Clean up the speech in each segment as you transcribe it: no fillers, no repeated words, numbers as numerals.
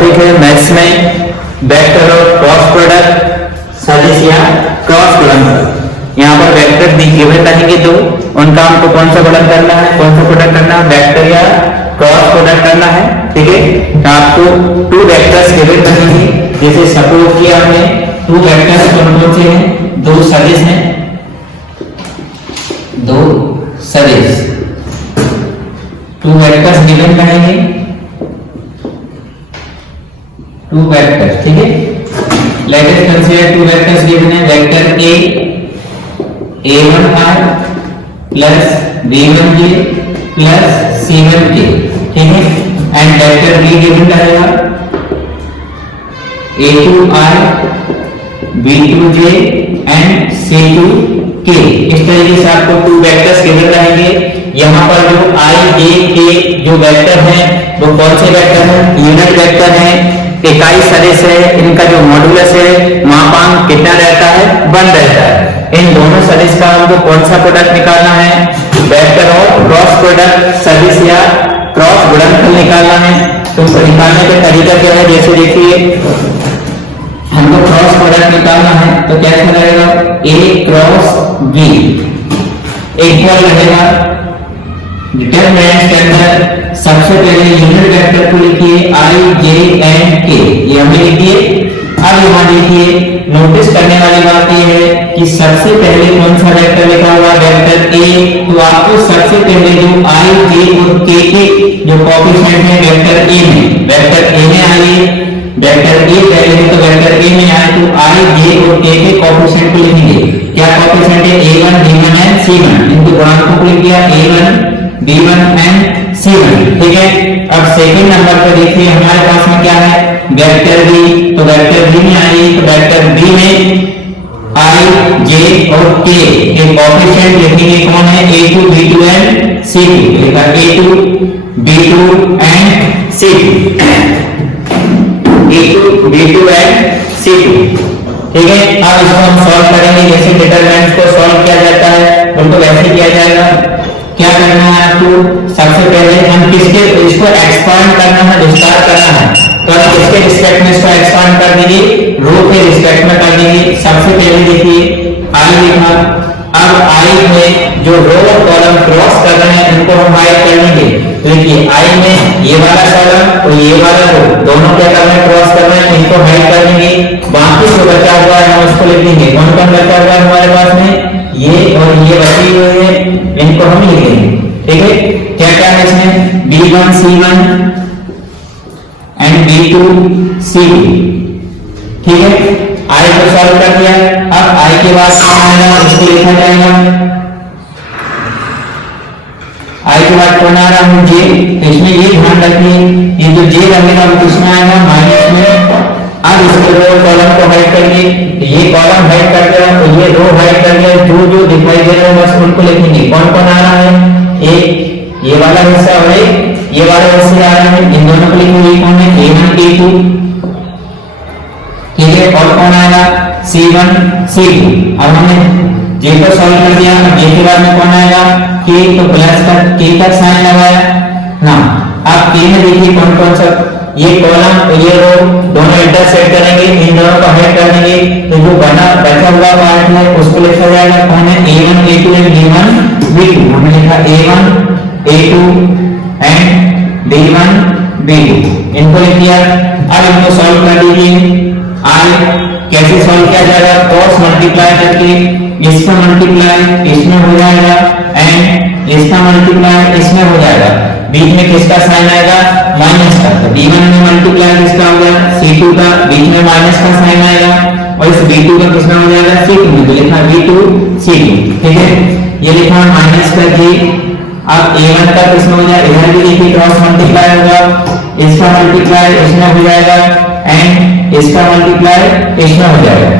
Topic है maths में vector और क्रॉस प्रोडक्ट, सदिश या क्रॉस गुणनफल। यहाँ पर वेक्टर गिवन रहेंगे दो, उनका हमको कौन सा गुणन करना है, कौन सा प्रोडक्ट करना है, वेक्टर या क्रॉस प्रोडक्ट करना है। ठीक है, तो आपको टू वेक्टर्स गिवन रहेंगे। जैसे सपोज किया हमने टू वेक्टर्स कौन कौन से हैं, दो सदिश हैं, दो सदिश, टू वेक्टर्स गिवन रहेंगे, टू वेक्टर्स। ठीक है, let us consider two vectors given है, vector a1r plus b1j plus c1k। ठीक है, एंड वेक्टर b गिवन रहेगा a2r b2j एंड c2k। इस तरीके से आपको टू वेक्टर्स गिवन रहेंगे। यहाँ पर जो i j k जो वेक्टर हैं वो कौन से वेक्टर हैं, यूनिट वेक्टर हैं, इकाई सदिश है, इनका जो मॉडुलस है, मापांक कितना रहता है, 1 रहता है। इन दोनों सदिश का हमको कौन सा प्रोडक्ट निकालना है, वेक्टर और क्रॉस प्रोडक्ट, सदिश या क्रॉस गुणनफल निकालना है। तो निकालने का तरीका क्या है, जैसे देखिए हमको क्रॉस प्रोडक्ट निकालना है तो कैसा रहेगा, a क्रॉस b इक्वल रहेगा, डिटरमिनेंट के अंदर सबसे पहले यूनिट वेक्टर को लिखिए i j and k, ये हमने लिख दिए। अब यहाँ देखिए नोटिस करने वाली बात ये है कि सबसे पहले कौन सा वेक्टर लिखा हुआ, वेक्टर a, तो आपको सबसे पहले जो i j और k के जो कोएफिशिएंट है वेक्टर a में, वेक्टर a में आइए, वेक्टर a पहले है तो वेक्टर a में आए तो i j और k के कोएफिशिएंट को लिखेंगे। क्या कोएफिशिएंट है, a1 b1 एंड c1, इनके गुणांकों को लिख दिया a1 b1 एंड c1। ठीक है, अब सेकंड नंबर पर देखिए हमारे पास में क्या है, वेक्टर b, तो वेक्टर b में आइए तो वेक्टर b में i j और k के कोएफिशिएंट लिखेंगे, कौन है, a2 b2 एंड c2, लिखा a2 b2 and c2, a2 b2 and c2। ठीक है, अब इसको हम सॉल्व करेंगे, जैसे डिटरमिनेंट को सॉल्व किया जाता है उनको वैसे किया जाएगा। क्या करना है आपको, सबसे पहले हम किसके, इसको एक्सपांड करना है, विस्तार करना है, तो हम किसके रिस्पेक्ट में इसको एक्सपांड कर देंगे, रो के रिस्पेक्ट में कर देंगे। सबसे पहले देखिए i लिखा, अब i में जो रो और कॉलम क्रॉस कर रहे हैं इनको हम हाइड कर लेंगे। देखिए i में ये वाला कॉलम और ये वाला रो दोनों क्या कर रहे हैं, क्रॉस कर रहे हैं, इनको हाइड कर देंगे। बाकी जो बचा हुआ है हम उसको लिख देंगे, कौन कौन बचा हुआ है हमारे पास में, ये और ये बची हुई है, इनको हम लिख देंगे। ठीक है, क्या क्या है इसमें, b1 c1 and b2 c2। ठीक है, i को सॉल्व कर दिया। अब i के बाद कौन आएगा, उसको लिखा जाएगा, i के बाद कौन आ रहा है, j। इसमें ये ध्यान रखिए ये जो j रहेगा वो किसमें आएगा, माइनस में। अब इसको रो कॉलम को हाइड करिए, ये कॉलम हाइड कर दिया तो ये रो हाइड कर दिया, जो जो दिखाई दे रहा है बस उनको लिखेंगे। कौन कौन आ रहा है, एक ये वाला हिस्सा और एक ये वाला हिस्सा आ रहा है, इन दोनों को लिखेंगे, कौन है, a1 a2। ठीक है, और कौन आएगा, c1 c2। अब हमने j को सॉल्व कर दिया, अब j के बाद में कौन आएगा, k, तो प्लस का k का साइन लगाया ना। अब k में देखिए कौन कौन सा, ये कॉलम और ये रो दोनों इंटरसेक्ट करेंगे, इन दोनों को हाइड कर देंगे, तो जो बना बचा हुआ पार्ट है उसको लिखा जाएगा, कौन है, a1 a2 and b1 b2। हमने लिखा a1 a2 and b1 b2, इनको लिख दिया। अब इनको सॉल्व कर दीजिए। i कैसे सॉल्व किया जाएगा, क्रॉस मल्टीप्लाई करके इसका मल्टीप्लाई इसमें हो जाएगा एंड इसका मल्टीप्लाई इसमें हो जाएगा, बीच में किसका साइन आएगा, माइनस का, तो b1 में मल्टीप्लाई किसका होगा, c2 का, बीच में माइनस का साइन आएगा, और इस b2 का किसमें हो जाएगा, c2 में, तो लिखा b2 c2। ठीक है, ये लिखा माइनस करके अब a1 का किसमें हो जाएगा, इधर भी देखिए क्रॉस मल्टीप्लाई होगा, इसका मल्टीप्लाई इसमें हो जाएगा एंड इसका मल्टीप्लाई इसमें हो जाएगा।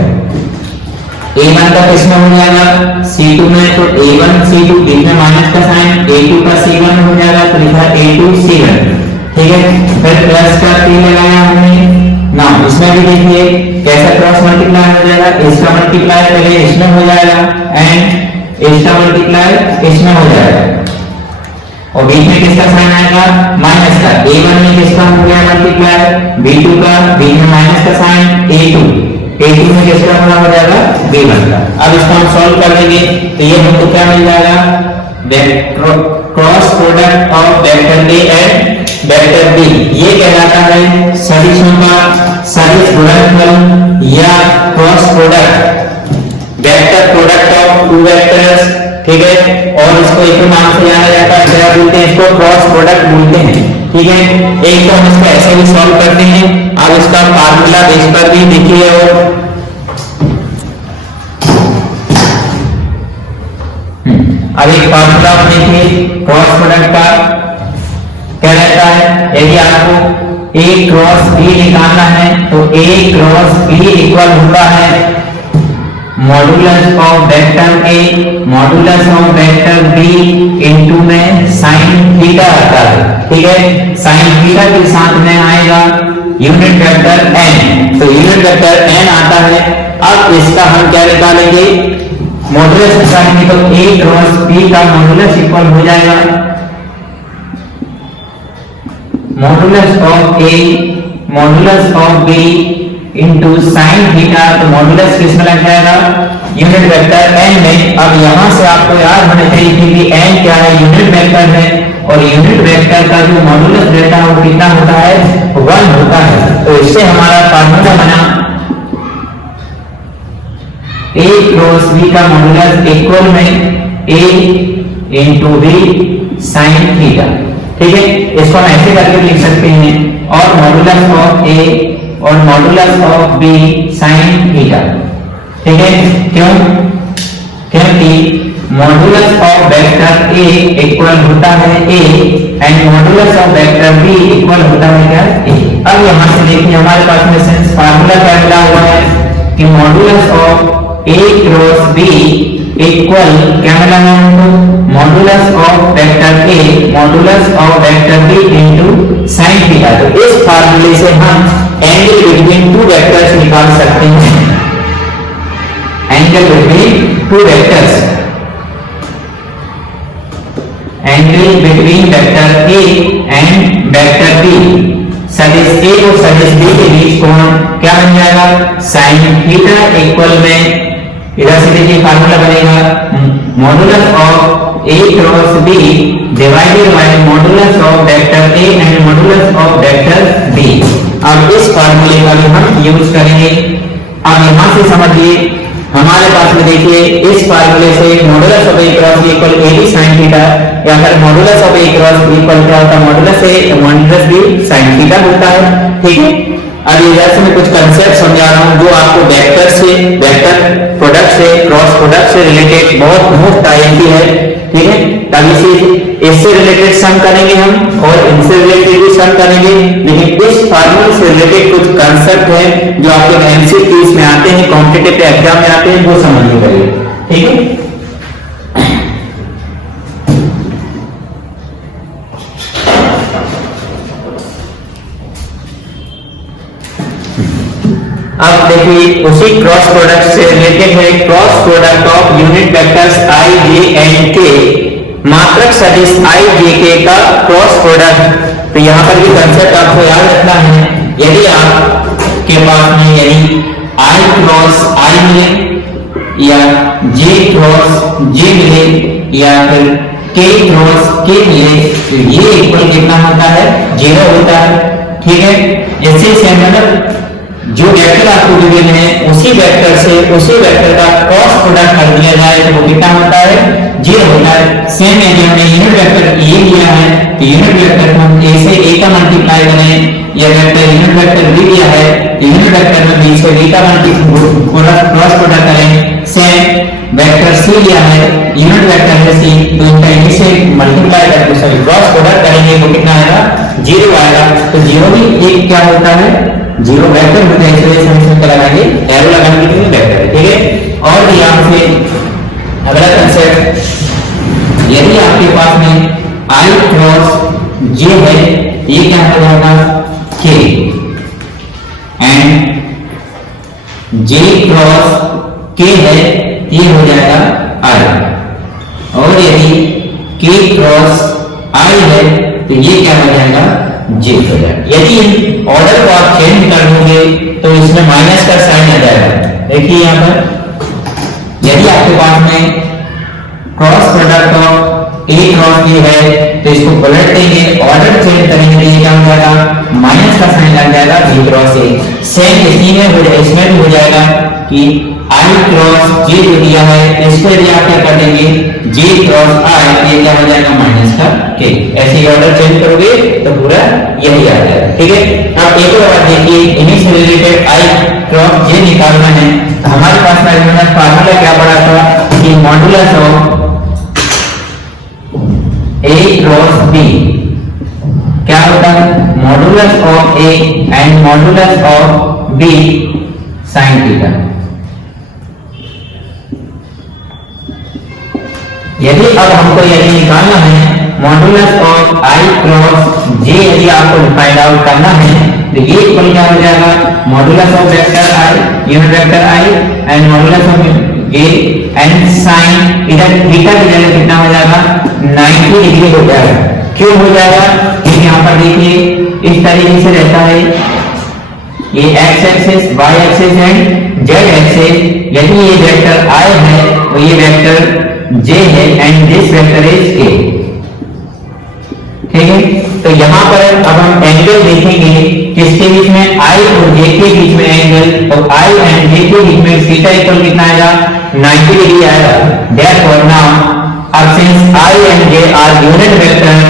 a1 का किसमें हो जाएगा, c2 में, तो a1 c2, बीच में माइनस का साइन, a2 का c1 हो जाएगा, तो लिखा a2 c1। ठीक है, फिर प्लस का p लगाया हमने ना, इसमें भी देखिए कैसा क्रॉस मल्टीप्लाई हो जाएगा, इसका मल्टीप्लाई पहले इसमें हो जाएगा एंड इसका मल्टीप्लाई इसमें हो जाएगा। और बीच में किसका साइन आएगा, माइनस का। a1 में किसका हो गया मल्टीप्लाई, b2 का, बीच में माइनस का साइन, a2 में किसका हो जाएगा, b1 का। अब इसको हम सॉल्व कर देंगे तो ये हमको क्या मिल जाएगा, cross product of vector a and vector b, ये कहलाता है सदिशों का सदिश गुणनफल या cross product, vector product of to vectors, ठीक है। और इसको एक नाम से जाना जाता है, क्या बोलते हैं इसको, क्रॉस प्रोडक्ट बोलते हैं, ठीक है। एक तो हम इसको ऐसे भी सॉल्व करते हैं। अब इसका फार्मूला बेस पर भी देखिए, और अब एक फार्मूला देखिए क्रॉस प्रोडक्ट का क्या रहता है, यदि आपको a क्रॉस b निकालना है तो a क्रॉस b इक्वल होता है modulus of vector a modulus of vector b into में साइन थीटा आता है, ठीक है। साइन थीटा के साथ में आएगा यूनिट वेक्टर n, तो यूनिट वेक्टर n आता है। अब इसका हम क्या निकालेंगे, मॉडुलस निकालेंगे तो a क्रॉस b का मॉडुलस इक्वल हो जाएगा modulus of b into sine theta, तो मॉडुलस किस में लग जाएगा, यूनिट वेक्टर n में। अब यहां से आपको याद होना चाहिए कि n क्या है, यूनिट वेक्टर है, और यूनिट वेक्टर का जो मॉडुलस रहता है वो कितना होता है, 1 होता है। तो इससे हमारा फार्मूला बना a क्रॉस b का मॉडुलस इक्वल में a into b sine theta, ठीक है। इसको हम ऐसे करके लिख सकते हैं, और मॉडुलस ऑफ a और modulus of b sine theta, ठीक है। क्यों, क्योंकि modulus of vector a equal होता है a and modulus of vector b equal होता है क्या, a। अब यहां से देखिए हमारे पास में सेंस फार्मूला क्या मिला हुआ है कि modulus of a cross b equal क्या मिला है हमको, modulus of vector a modulus of vector b into sine theta. तो इस फार्मूले से हम एंगल बिटवीन टू वेक्टर्स निकाल सकते हैं, angle between two vectors, angle between vector a and vector b, सदिश a और सदिश b के बीच कोण क्या बन जाएगा, साइन थीटा इक्वल में, इधर से देखिए फार्मूला बनेगा modulus of a cross b divided by modulus of vector a and modulus of vector b। अब इस फार्मूले का भी हम यूज करेंगे। अब यहां से समझिए हमारे पास में देखिए इस फार्मूले से modulus of a cross b equal ab sin theta, या फिर modulus of a cross b equal क्या होता है, modulus a modulus b sin theta होता है, ठीक है। अब ये जैसे मैं कुछ कंसेप्ट समझा रहा हूं जो आपको वेक्टर से, वेक्टर प्रोडक्ट से, क्रॉस प्रोडक्ट से रिलेटेड बहुत मुफ्त आएगी है, ठीक है। तभी से इससे रिलेटेड सम करेंगे हम, और इनसे रिलेटेड भी सम करेंगे, लेकिन इस फार्मूले से रिलेटेड कुछ कंसेप्ट है जो आपके एमसीक्यूज में आते हैं, कॉम्पिटिटिव एग्जाम में आते हैं, वो समझने करिए, ठीक है। अब देखिए उसी क्रॉस प्रोडक्ट से रिलेटेड है cross product of unit vectors i j and k, मात्रक सदिश i j k का क्रॉस प्रोडक्ट। तो यहाँ पर भी कंसेप्ट आपको याद रखना है, यदि आपके पास में यदि i क्रॉस i मिले या j क्रॉस j मिले या फिर k क्रॉस k मिले, तो ये इक्वल कितना होता है, 0 होता है, ठीक है। इससे सेम मतलब जो वेक्टर आपको गिवन है उसी वेक्टर से उसी वेक्टर का क्रॉस प्रोडक्ट कर दिया जाए तो वो कितना होता है, 0 होता है। सेम यदि हमने यूनिट वेक्टर ए लिया है तो यूनिट वेक्टर को हम ए से ए का मल्टीप्लाई करें, या वेक्टर यूनिट वेक्टर बी लिया है तो यूनिट वेक्टर में बी से बी का क्रॉस प्रोडक्ट करें। सेम वेक्टर सी लिया है, यूनिट वेक्टर है सी, तो इनका ए से मल्टीप्लाई करके सॉरी क्रॉस प्रोडक्ट करेंगे वो कितना आएगा, 0 आएगा। तो 0 भी एक क्या होता है, 0 वेक्टर होता है, इसलिए हम इसमें क्या लगाएंगे, एरो लगाने के लिए वेक्टर, ठीक है। और यहाँ से अगला कंसेप्ट, यदि आपके पास में i क्रॉस j है, ये क्या हो जाएगा, k and j cross k है, ये हो जाएगा i। और यदि k क्रॉस आई है तो ये क्या हो जाएगा, जे हो जाएगा। यदि ऑर्डर को आप चेंज कर दोगे तो इसमें माइनस का साइन आ जाएगा। देखिए यहाँ पर यदि आपके पास में cross product of A cross b है तो इसको पलट देंगे, ऑर्डर चेंज करेंगे तो ये क्या हो जाएगा, माइनस का साइन लग जाएगा बी क्रॉस ए। सेम इसी में हो जाएगा, इसमें भी हो जाएगा कि आई क्रॉस जे जो दिया है इसको यदि आप क्या कर देंगे, जे क्रॉस आई, ये क्या हो जाएगा माइनस का के। ऐसे ही ऑर्डर चेंज करोगे तो पूरा यही आ जाएगा। ठीक है, अब एक और बात देखिए, इन्हीं से रिलेटेड आई क्रॉस जे निकालना है तो हमारे पास में फार्मूला क्या पड़ा था कि modulus of A cross b क्या होता है, modulus of a and modulus of b sine theta. यदि अब हमको यदि निकालना है modulus of i cross j, यदि आपको फाइंड आउट करना है तो ये इक्वल क्या हो जाएगा, modulus of vector i unit vector i and modulus of j and sine, इधर थीटा की जगह कितना हो जाएगा, 90 डिग्री हो जाएगा। क्यों हो जाएगा, क्योंकि यहाँ पर देखिए इस तरीके से रहता है, ये x axis, y axis and z axis. यदि ये वेक्टर i है तो ये वेक्टर j है and this vector is k। ठीक है, तो यहाँ पर अब हम एंगल देखेंगे किसके बीच में, i और j के बीच में एंगल, और i एंड j के बीच में थीटा इक्वल कितना आएगा, 90 डिग्री आएगा। देयरफॉर नाउ अब since i and j are unit vectors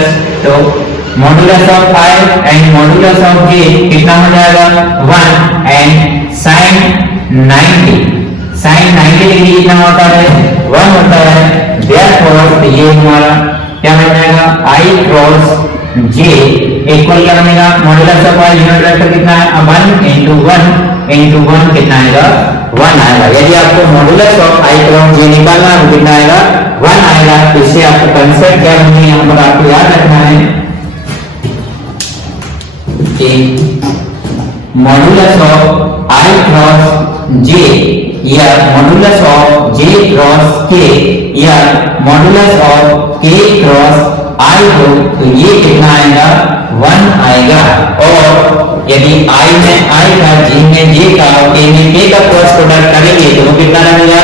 तो modulus of i and modulus of j कितना हो जाएगा, 1 एंड sin 90 डिग्री कितना होता है, 1 होता है। देयरफॉर ये हमारा क्या बन जाएगा, i क्रॉस j इक्वल क्या बनेगा, modulus of i unit vector कितना है, 1 into 1 कितना आएगा, 1 आएगा। यदि आपको modulus of i cross j निकालना है तो कितना आएगा, 1 आएगा। तो इससे आपको कांसेप्ट क्या बनेगा, यहाँ पर आपको याद रखना है कि modulus of i cross j या modulus of j cross k या modulus of k cross i हो तो ये कितना आएगा, 1 आएगा। और यदि i में i का, j में j का और k में k का क्रॉस प्रोडक्ट करेंगे तो वो कितना रहेगा,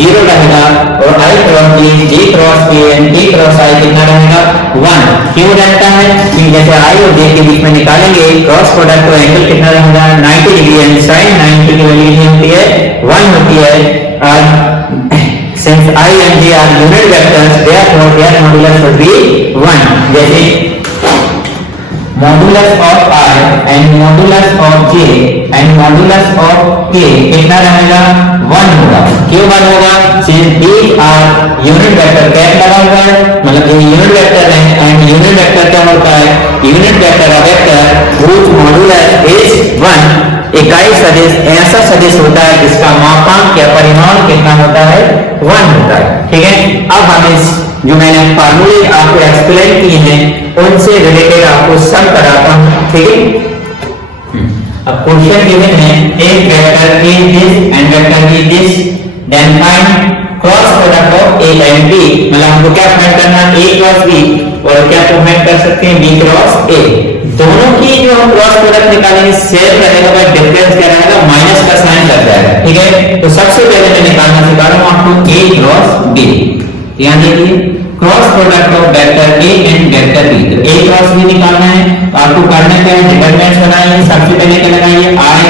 0 रहेगा। और i cross j cross k and k cross i कितना रहेगा, 1। क्यों रहता है, क्योंकि जैसे i और j के बीच में निकालेंगे क्रॉस प्रोडक्ट तो एंगल कितना रहेगा, 90 डिग्री एंड sin 90 की वैल्यू कितनी होती है, 1 होती है। और since i and j are unit vectors therefore their modulus would be 1। जैसे modulus of i and modulus of j and modulus of k कितना रहेगा, 1 होगा। क्यों 1 होगा, since these are unit vector, cap लगा हुआ है मतलब ये यूनिट वेक्टर है एंड यूनिट वेक्टर क्या होता है, यूनिट वेक्टर का वेक्टर whose modulus is 1। इकाई सदिश ऐसा सदिश होता है जिसका मापांक या परिमाण कितना होता है, 1 होता है। ठीक है, अब हम इस जो मैंने फार्मूले आपको एक्सप्लेन किए हैं उनसे रिलेटेड आपको सम कराता हूं। ठीक है, अब क्वेश्चन गिवन है एक vector a this and vector b this, then find cross product of a and b. मतलब हमको क्या फाइंड करना है, ए क्रॉस बी, और क्या फाइंड कर सकते हैं, बी क्रॉस ए। दोनों की जो हम क्रॉस प्रोडक्ट निकालेंगे सेम रहेगा, बट डिफरेंस क्या रहेगा, माइनस का साइन लग जाएगा। ठीक है, तो सबसे पहले मैं निकालना सिखा रहा हूं आपको ए क्रॉस बी। ध्यान दीजिए, cross product of vector A and vector b. तो ए क्रॉस बी निकालना है तो आपको करना क्या है, डिटरमिनेंट्स बनाइए। सबसे पहले क्या लगाइए, आई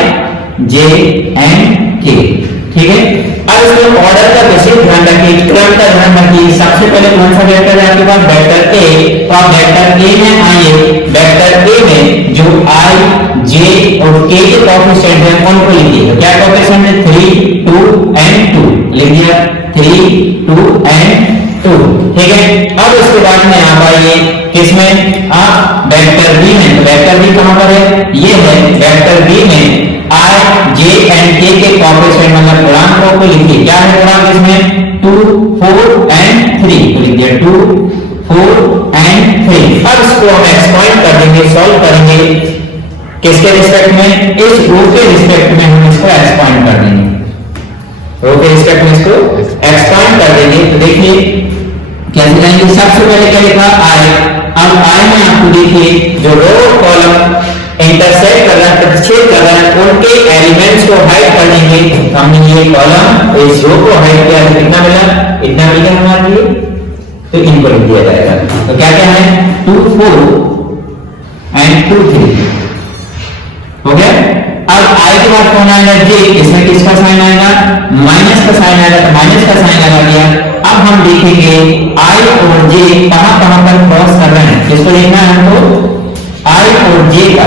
जे एंड के। ठीक है, अब इसमें ऑर्डर का विशेष ध्यान रखिए, क्रम का ध्यान रखिए। सबसे पहले कौन सा वेक्टर है आपके पास, वेक्टर ए। तो आप वेक्टर ए में आइए, वेक्टर ए में जो आई जे और के के कोएफिशिएंट है उनको लिखिए। क्या कोएफिशिएंट है, 3 2 एंड 2 लिख दिया, 3 2 एंड 2। ठीक है, अब इसके बाद में आप आइए किसमें, आप वेक्टर बी में। तो वेक्टर बी कहां पर है, ये है वेक्टर बी में i j एंड k के कोएफिशिएंट मतलब गुणांकों को लिखिए। क्या है गुणांक इसमें, 2 4 एंड 3 को लिख दिया, 2 4 एंड 3। अब इसको हम एक्सपांड कर देंगे, सॉल्व करेंगे किसके रिस्पेक्ट में, इस रो के रिस्पेक्ट में हम इसको एक्सपांड कर देंगे। रो के रिस्पेक्ट में इसको एक्सपांड कर देंगे। तो देखिए कैसे जाएंगे, सबसे पहले क्या लिखा, i अब आई में आपको देखिए जो रो कॉलम इंटरसेक्ट कर रहा है, प्रतिच्छेद कर रहा है, उनके एलिमेंट्स को हाइड कर देंगे। हमने ये कॉलम इस रो को हाइड किया तो कितना मिला, इतना मिला हमारे लिए, तो इनको लिख दिया जाएगा। तो क्या क्या है 2 4 एंड 2 3 हो गया। अब आई के बाद कौन आएगा जे, इसमें किसका साइन आएगा, माइनस का साइन आएगा, तो माइनस का साइन लगा दिया। अब हम देखेंगे आई और जे कहां कहां पर क्रॉस कर रहे हैं, इसको देखना है हमको। आई और जे का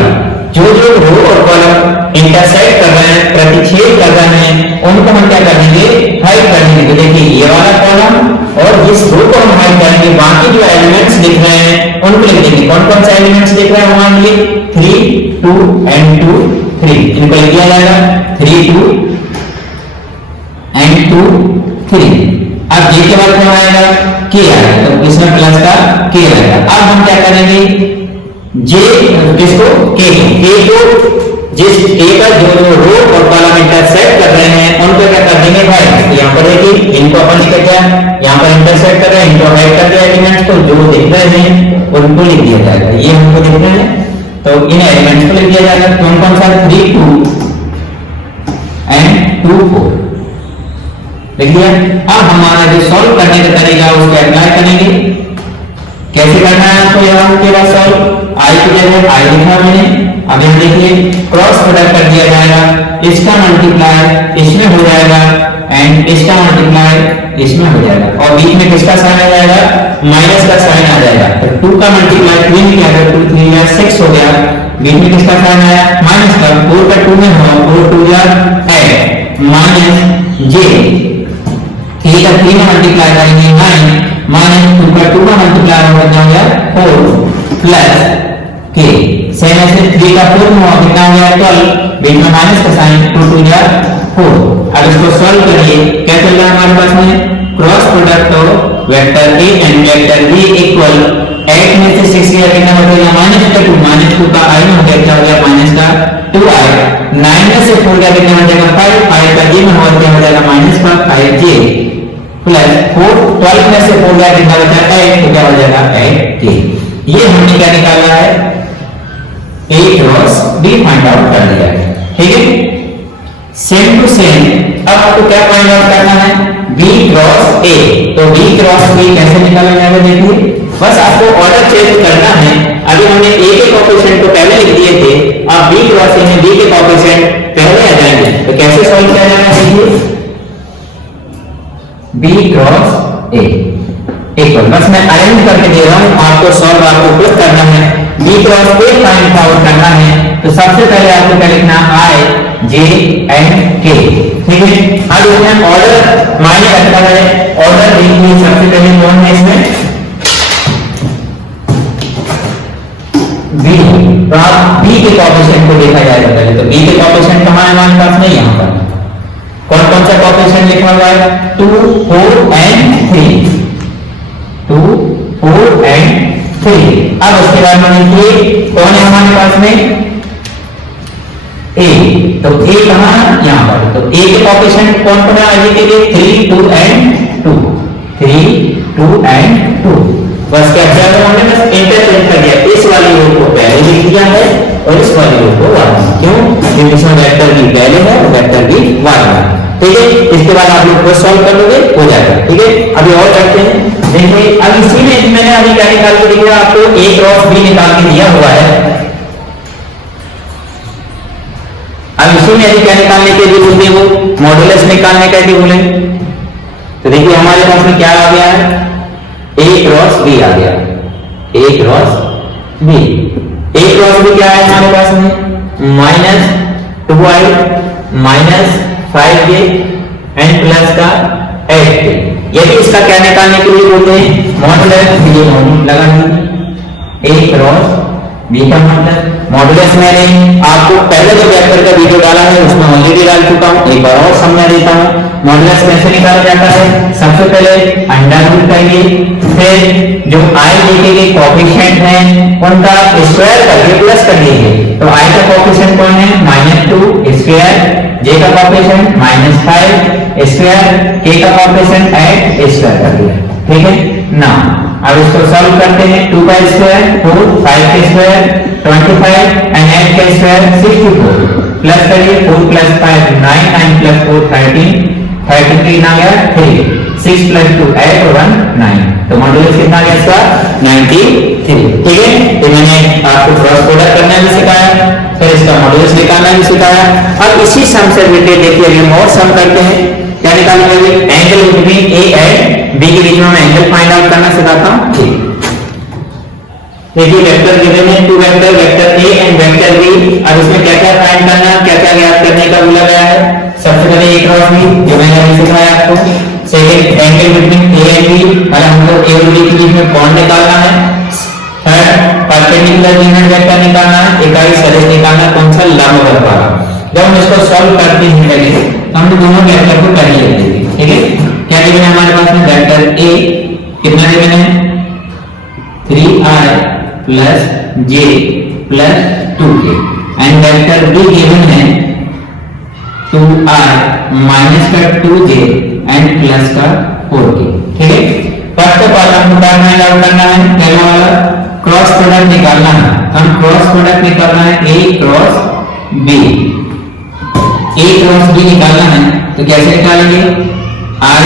जो जो रो और कॉलम इंटरसेक्ट कर रहे हैं, प्रतिच्छेद कर रहे हैं, उनको हम क्या कर देंगे, हाइड कर देंगे। तो देखिए ये वाला कॉलम और इस रो को हम हाइड करेंगे, बाकी जो एलिमेंट्स दिख रहे हैं उनको लिख देंगे। कौन कौन से एलिमेंट्स दिख रहे हैं हमारे लिए, 3 2 एंड 2 3, इनको लिख दिया जाएगा 3 2 एंड 2 3। अब जे के बाद क्या आएगा, के आएगा, तो इसमें प्लस का के आएगा। अब हम क्या करेंगे, जे किसको, के को जिस के पर जो रो और कॉलम इंटरसेक्ट कर रहे हैं उनको क्या कर देंगे भाई। तो यहाँ पर देखिए इनको अपन लिखा क्या, यहाँ पर इंटरसेक्ट कर रहे हैं, इनको हाइड कर दिया एलिमेंट्स को, जो दिख रहे हैं उनको लिख दिया जाएगा। ये हमको दिख रहे हैं तो इन एलिमेंट्स को लिख दिया जाएगा। कौन कौन सा, 3 2 एंड 2 4 लिख दिया। अब हमारा जो सॉल्व करने का तरीका उसको अप्लाई करेंगे। कैसे करना है आपको, यहाँ के बाद सॉल्व, आई की जगह आई लिखा मैंने। अब यहाँ देखिए क्रॉस प्रोडक्ट कर दिया जाएगा, इसका मल्टीप्लाई इसमें हो जाएगा एंड इसका मल्टीप्लाई इसमें हो जाएगा, और बीच में किसका साइन आ जाएगा, माइनस का साइन आ जाएगा। तो 2 का मल्टीप्लाई 3 किया तो 2 3 या 6 हो गया, बीच में किसका साइन आया, माइनस का। 4 का 2 में हो, 4 2 या 8 माइनस जे, 3 का 3 में मल्टीप्लाई करेंगे 9 माइनस 2 का 2 का मल्टीप्लाई हो जाएगा 4 प्लस के। सेम ऐसे 3 का 4 में कितना हो गया 12, बीच में माइनस का साइन, 2 2 या 4। अब इसको सॉल्व करिए, क्या चल रहा है हमारे पास में, cross product of vector A and vector b equal 8 में से 6 गया कितना हो गया, माइनस का 2, माइनस 2 का आई में हो गया क्या हो गया, माइनस का 2i, 9 में से 4 गया कितना हो जाएगा 5, 5 का जे में हो क्या हो जाएगा माइनस का 5j प्लस 4, 12 में से 4 गया कितना बचा 8, तो क्या हो जाएगा 8k। ये हमने क्या निकाला है, A cross B find out कर दिया है, ठीक है। सेम टू सेम अब आपको क्या फाइंड आउट करना है, B क्रॉस A। तो B क्रॉस B कैसे निकाला जाएगा, देखिए बस आपको ऑर्डर चेंज करना है। अभी हमने A के कोएफिशिएंट को पहले लिख दिए थे, अब B क्रॉस A में B के कोएफिशिएंट पहले आ जाएंगे। तो कैसे सॉल्व किया जाएगा, देखिए B क्रॉस A इक्वल, बस मैं अरेंज करके दे रहा हूं, आपको सॉल्व आपको खुद करना है। B cross A find out करना है, तो सबसे पहले आपको क्या लिखना, I J एंड K, ठीक है। अब इसमें ऑर्डर मायने रखता है, ऑर्डर देखिए सबसे पहले कौन है इसमें, B। तो आप B के कोएफिशिएंट को देखा जाएगा पहले, तो B के कोएफिशिएंट कहां है हमारे पास में, यहां पर। कौन कौन सा कोएफिशिएंट लिखा हुआ है, 2 4 एंड 3, 2 4 एंड 3। अब उसके बाद में देखिए कौन है हमारे पास में, A। तो A कहां है, यहां पर। तो A के कोएफिशिएंट कौन कौन है आगे के लिए, 3 2 एंड 2, 3 2 एंड 2। बस क्या किया हमने, बस इंटरचेंज कर दिया, इस वाली रो को पहले लिख दिया है और इस वाली रो को बाद में, क्यों, क्योंकि इसमें वेक्टर B पहले है और वेक्टर B बाद में, ठीक है। इसके बाद आप लोग को सॉल्व कर लोगे, हो जाएगा, ठीक है। अभी और करते हैं, देखिए अब इसी में मैंने अभी क्या निकाल के दिया आपको, A क्रॉस B निकाल के दिया हुआ है। अब इसी में अभी क्या निकालने के लिए बोलते हैं, वो मॉडुलस निकालने का भी बोले। तो देखिए हमारे पास में क्या आ गया है, A क्रॉस B आ गया, A cross B। A cross B क्या है हमारे पास में, minus 2i minus 5j and plus का 8k। यदि इसका क्या निकालने के लिए बोलते हैं, मॉडुलस, ये मॉडुलस लगा दीजिए, A क्रॉस B का मॉडुलस मैंने आपको पहले जो वेक्टर का वीडियो डाला है उसमें ऑलरेडी डाल चुका हूं, एक बार और समझा देता हूं। मॉडुलस कैसे निकाला जाता है, सबसे पहले अंडर रूट करेंगे, फिर जो i लेके के कोएफिशिएंट हैं उनका स्क्वायर करके प्लस कर दीजिए। तो i का कोएफिशिएंट कौन है, -2 स्क्वायर, j का कोएफिशिएंट -5 स्क्वायर, k का कोएफिशिएंट 8 स्क्वायर कर दिया। ठीक है ना। अब इसको सॉल्व करते हैं। 2 का स्क्वायर 4, 5 का स्क्वायर 25 एंड 8 का स्क्वायर 64 प्लस करिए 4 प्लस 5 9, 9 प्लस 4 13, 33 आ गया 3, 6 प्लस 2 8 और 1 9, तो मॉड्यूलस कितना आ गया इसका 93। ठीक है, तो मैंने आपको क्रॉस प्रोडक्ट करना भी सिखाया, फिर इसका मॉड्यूलस निकालना भी सिखाया। अब इसी सम से रिलेटेड देखिए हम और सम करते हैं। क्या निकालेंगे? Angle between a and b के बीच में मैं एंगल फाइंड आउट करना सिखाता हूं। ठीक, देखिए वेक्टर गिवन है, 2 vector, vector A and vector B. अब इसमें क्या क्या फाइंड करना है, क्या क्या ज्ञात करने का बोला गया है। सबसे पहले ए क्रॉस बी जो मैंने अभी सिखाया आपको। Second angle between a and b, मतलब हमको ए और बी के बीच में कोण निकालना है। थर्ड परपेंडिकुलर यूनिट वेक्टर निकालना है, इकाई सदिश निकालना, कौन सा लंबवत वाला। जब हम इसको सॉल्व करते हैं पहले हम दोनों वेक्टर को कर लेते हैं। ठीक है, क्या गिवन है हमारे पास में? वेक्टर ए कितना गिवन है 3i plus j plus 2k and vector be given है 2i माइनस का 2j एंड प्लस का 4k। ठीक है, फर्स्ट ऑफ ऑल हमको फाइंड आउट करना है पहला वाला क्रॉस प्रोडक्ट निकालना है। हम क्रॉस प्रोडक्ट निकालना है a cross b, a cross b निकालना है तो कैसे निकालेंगे? i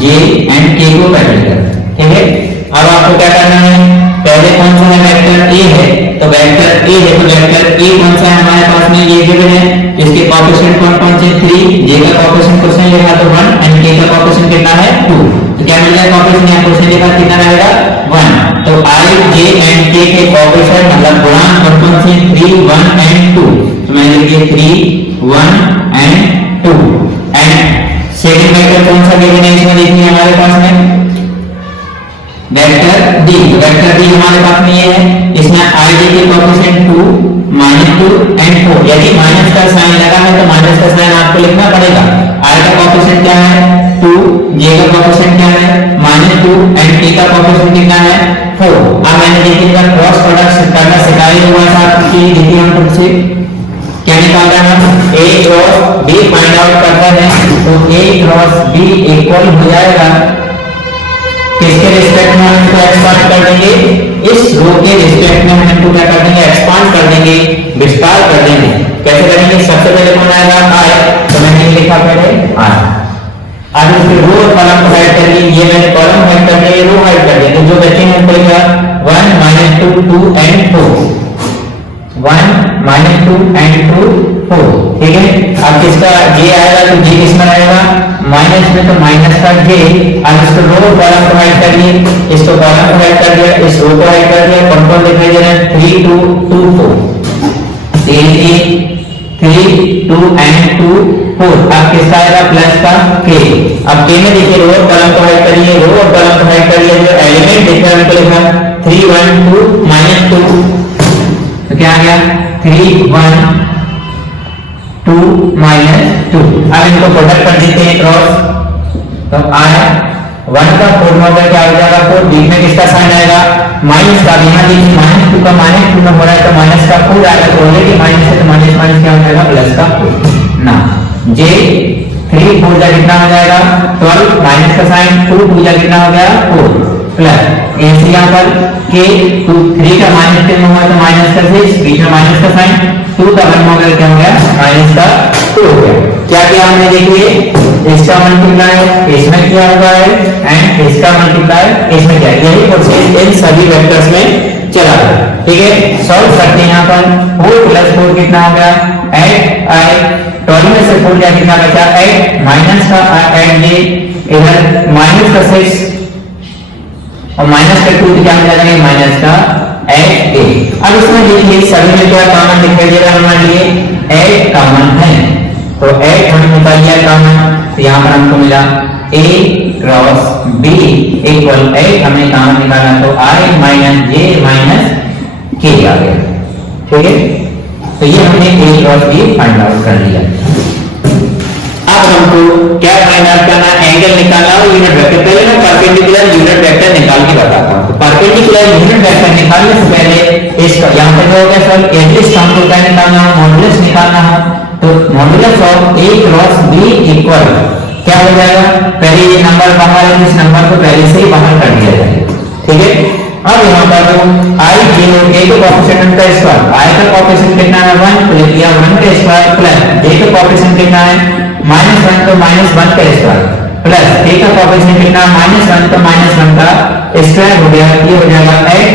j एंड k को पहले कर। ठीक है, अब आपको क्या करना है? पहले कौन सा है? वेक्टर a है, तो वेक्टर a है तो वेक्टर a कौन सा है हमारे पास में? ये गिवन है। इसके कोएफिशिएंट कौन से? 3, j का कोएफिशिएंट क्वेश्चन लिखा तो 1 एंड k का कोएफिशिएंट कितना है 2, तो क्या मिल जाएगा? कोएफिशिएंट यहां क्वेश्चन लिखा कितना रहेगा 1, तो i j एंड k के कोएफिशिएंट मतलब गुणांक कौन से? 3, 1 एंड 2, तो मैं लिखिए 3, 1 एंड 2 एंड सेकंड वेक्टर कौन सा गिवन है इसमें देखिए हमारे पास में वेक्टर d। वेक्टर d हमारे पास में ये है, इसमें i j के कोएफिशिएंट 2, -2 एंड 4। यदि माइनस का साइन लगा है तो माइनस का साइन आपको लिखना पड़ेगा। i का कोएफिशिएंट क्या है 2, j का कोएफिशिएंट क्या है -2 एंड k का कोएफिशिएंट कितना है 4। अब मैंने देखिए क्रॉस प्रोडक्ट करना सिखाया हुआ था आपकी, देखिए हम तुमसे क्या निकाल रहे हैं? a cross b find out करते हैं तो a क्रॉस b इक्वल हो जाएगा किसके रिस्पेक्ट में हम इसको एक्सपांड कर देंगे? इस रो के रिस्पेक्ट में हम इसको क्या कर देंगे? एक्सपांड कर देंगे, विस्तार कर देंगे। कैसे करेंगे? सबसे पहले कौन आएगा? i, तो मैंने लिखा पहले i। अब इसके रो और कॉलम को हाइड करिए, ये मैंने कॉलम हाइड कर दिया, ये रो हाइड कर दिया, तो जो बचे हैं पड़ेगा 1 -2 2 एंड 4, 1 -2 एंड 2 4। ठीक है, अब किसका j आएगा तो j किसमें आएगा? माइनस में, तो माइनस का j। अब इसको रो कॉलम को हाइड कर लिए, इसको कॉलम को हाइड कर दिया, इस रो को हाइड कर दिया, कंपाउंड दिखाई दे रहा है 3 2 2 4, 3 3 2 एंड 2 4। अब किसका आएगा? प्लस का k। अब k में देखिए रो और कॉलम को हाइड करिए, रो और कॉलम को हाइड करिए, जो एलिमेंट दिख रहा है उनको लिखा 3 1 2 -2, तो क्या आ गया 3 1 2 -2। अब इनको प्रोडक्ट कर देते हैं क्रॉस, तो आया 1 का 4 में होगा क्या हो जाएगा 4, बीच में किसका साइन आएगा? माइनस का। यहां देखिए -2 का -2 में हो रहा है तो माइनस का 4 आएगा, तो ऑलरेडी माइनस है तो माइनस माइनस क्या हो जाएगा? प्लस का 4 ना। j 3 4 जा कितना हो जाएगा 12, माइनस का साइन 2 2 जा कितना हो गया 4 प्लस ऐसे यहां पर k 2 3 का -3 में होगा तो माइनस का 6, बीच में माइनस का साइन 2 का 1 होगा क्या हो गया? माइनस का 2 हो गया। क्या किया हमने? देखिए इसका मल्टीप्लाई इसमें किया हुआ है एंड इसका मल्टीप्लाई इसमें किया, यही प्रोसेस इन सभी वेक्टर्स में चला है। ठीक है, सॉल्व करते हैं। यहां पर 4 + 4 कितना हो गया 8i, 12 में से 4 गया कितना बचा 8, माइनस का एंड j, इधर माइनस का 6 और माइनस का 2 क्या हो जाएगा? माइनस का 8a। अब इसमें देखिए सभी में क्या कॉमन दिखाई दे रहा है हमारे लिए? 8 कॉमन है, तो 8 हमने निकाल लिया कॉमन, तो यहाँ पर हमको मिला a क्रॉस b इक्वल 8 हमें कॉमन निकालना, तो i - j - k आ गया। ठीक है, तो ये हमने a cross b find out कर लिया। अब हमको क्या फाइंड आउट करना? एंगल निकालना और यूनिट वेक्टर। पहले मैं परपेंडिकुलर यूनिट वेक्टर निकाल के बताता हूं। तो परपेंडिकुलर यूनिट वेक्टर निकालने से पहले इसका यहां पे क्या हो गया सर? एटलीस्ट हमको क्या निकालना है? मॉडुलस निकालना है। तो modulus of a cross b equal क्या हो जाएगा, पहले ये नंबर बाहर है, इस नंबर को पहले से ही बाहर कर दिया जाएगा। ठीक है, अब यहाँ पर जो आई जे और ए के कोएफिशिएंट का स्क्वायर, आई का कोएफिशिएंट कितना है 1, तो लिख दिया 1 का स्क्वायर प्लस ए का कोएफिशिएंट कितना है -1, तो -1 का स्क्वायर प्लस ए का कोएफिशिएंट कितना -1, तो -1 का स्क्वायर हो गया। ये हो जाएगा 8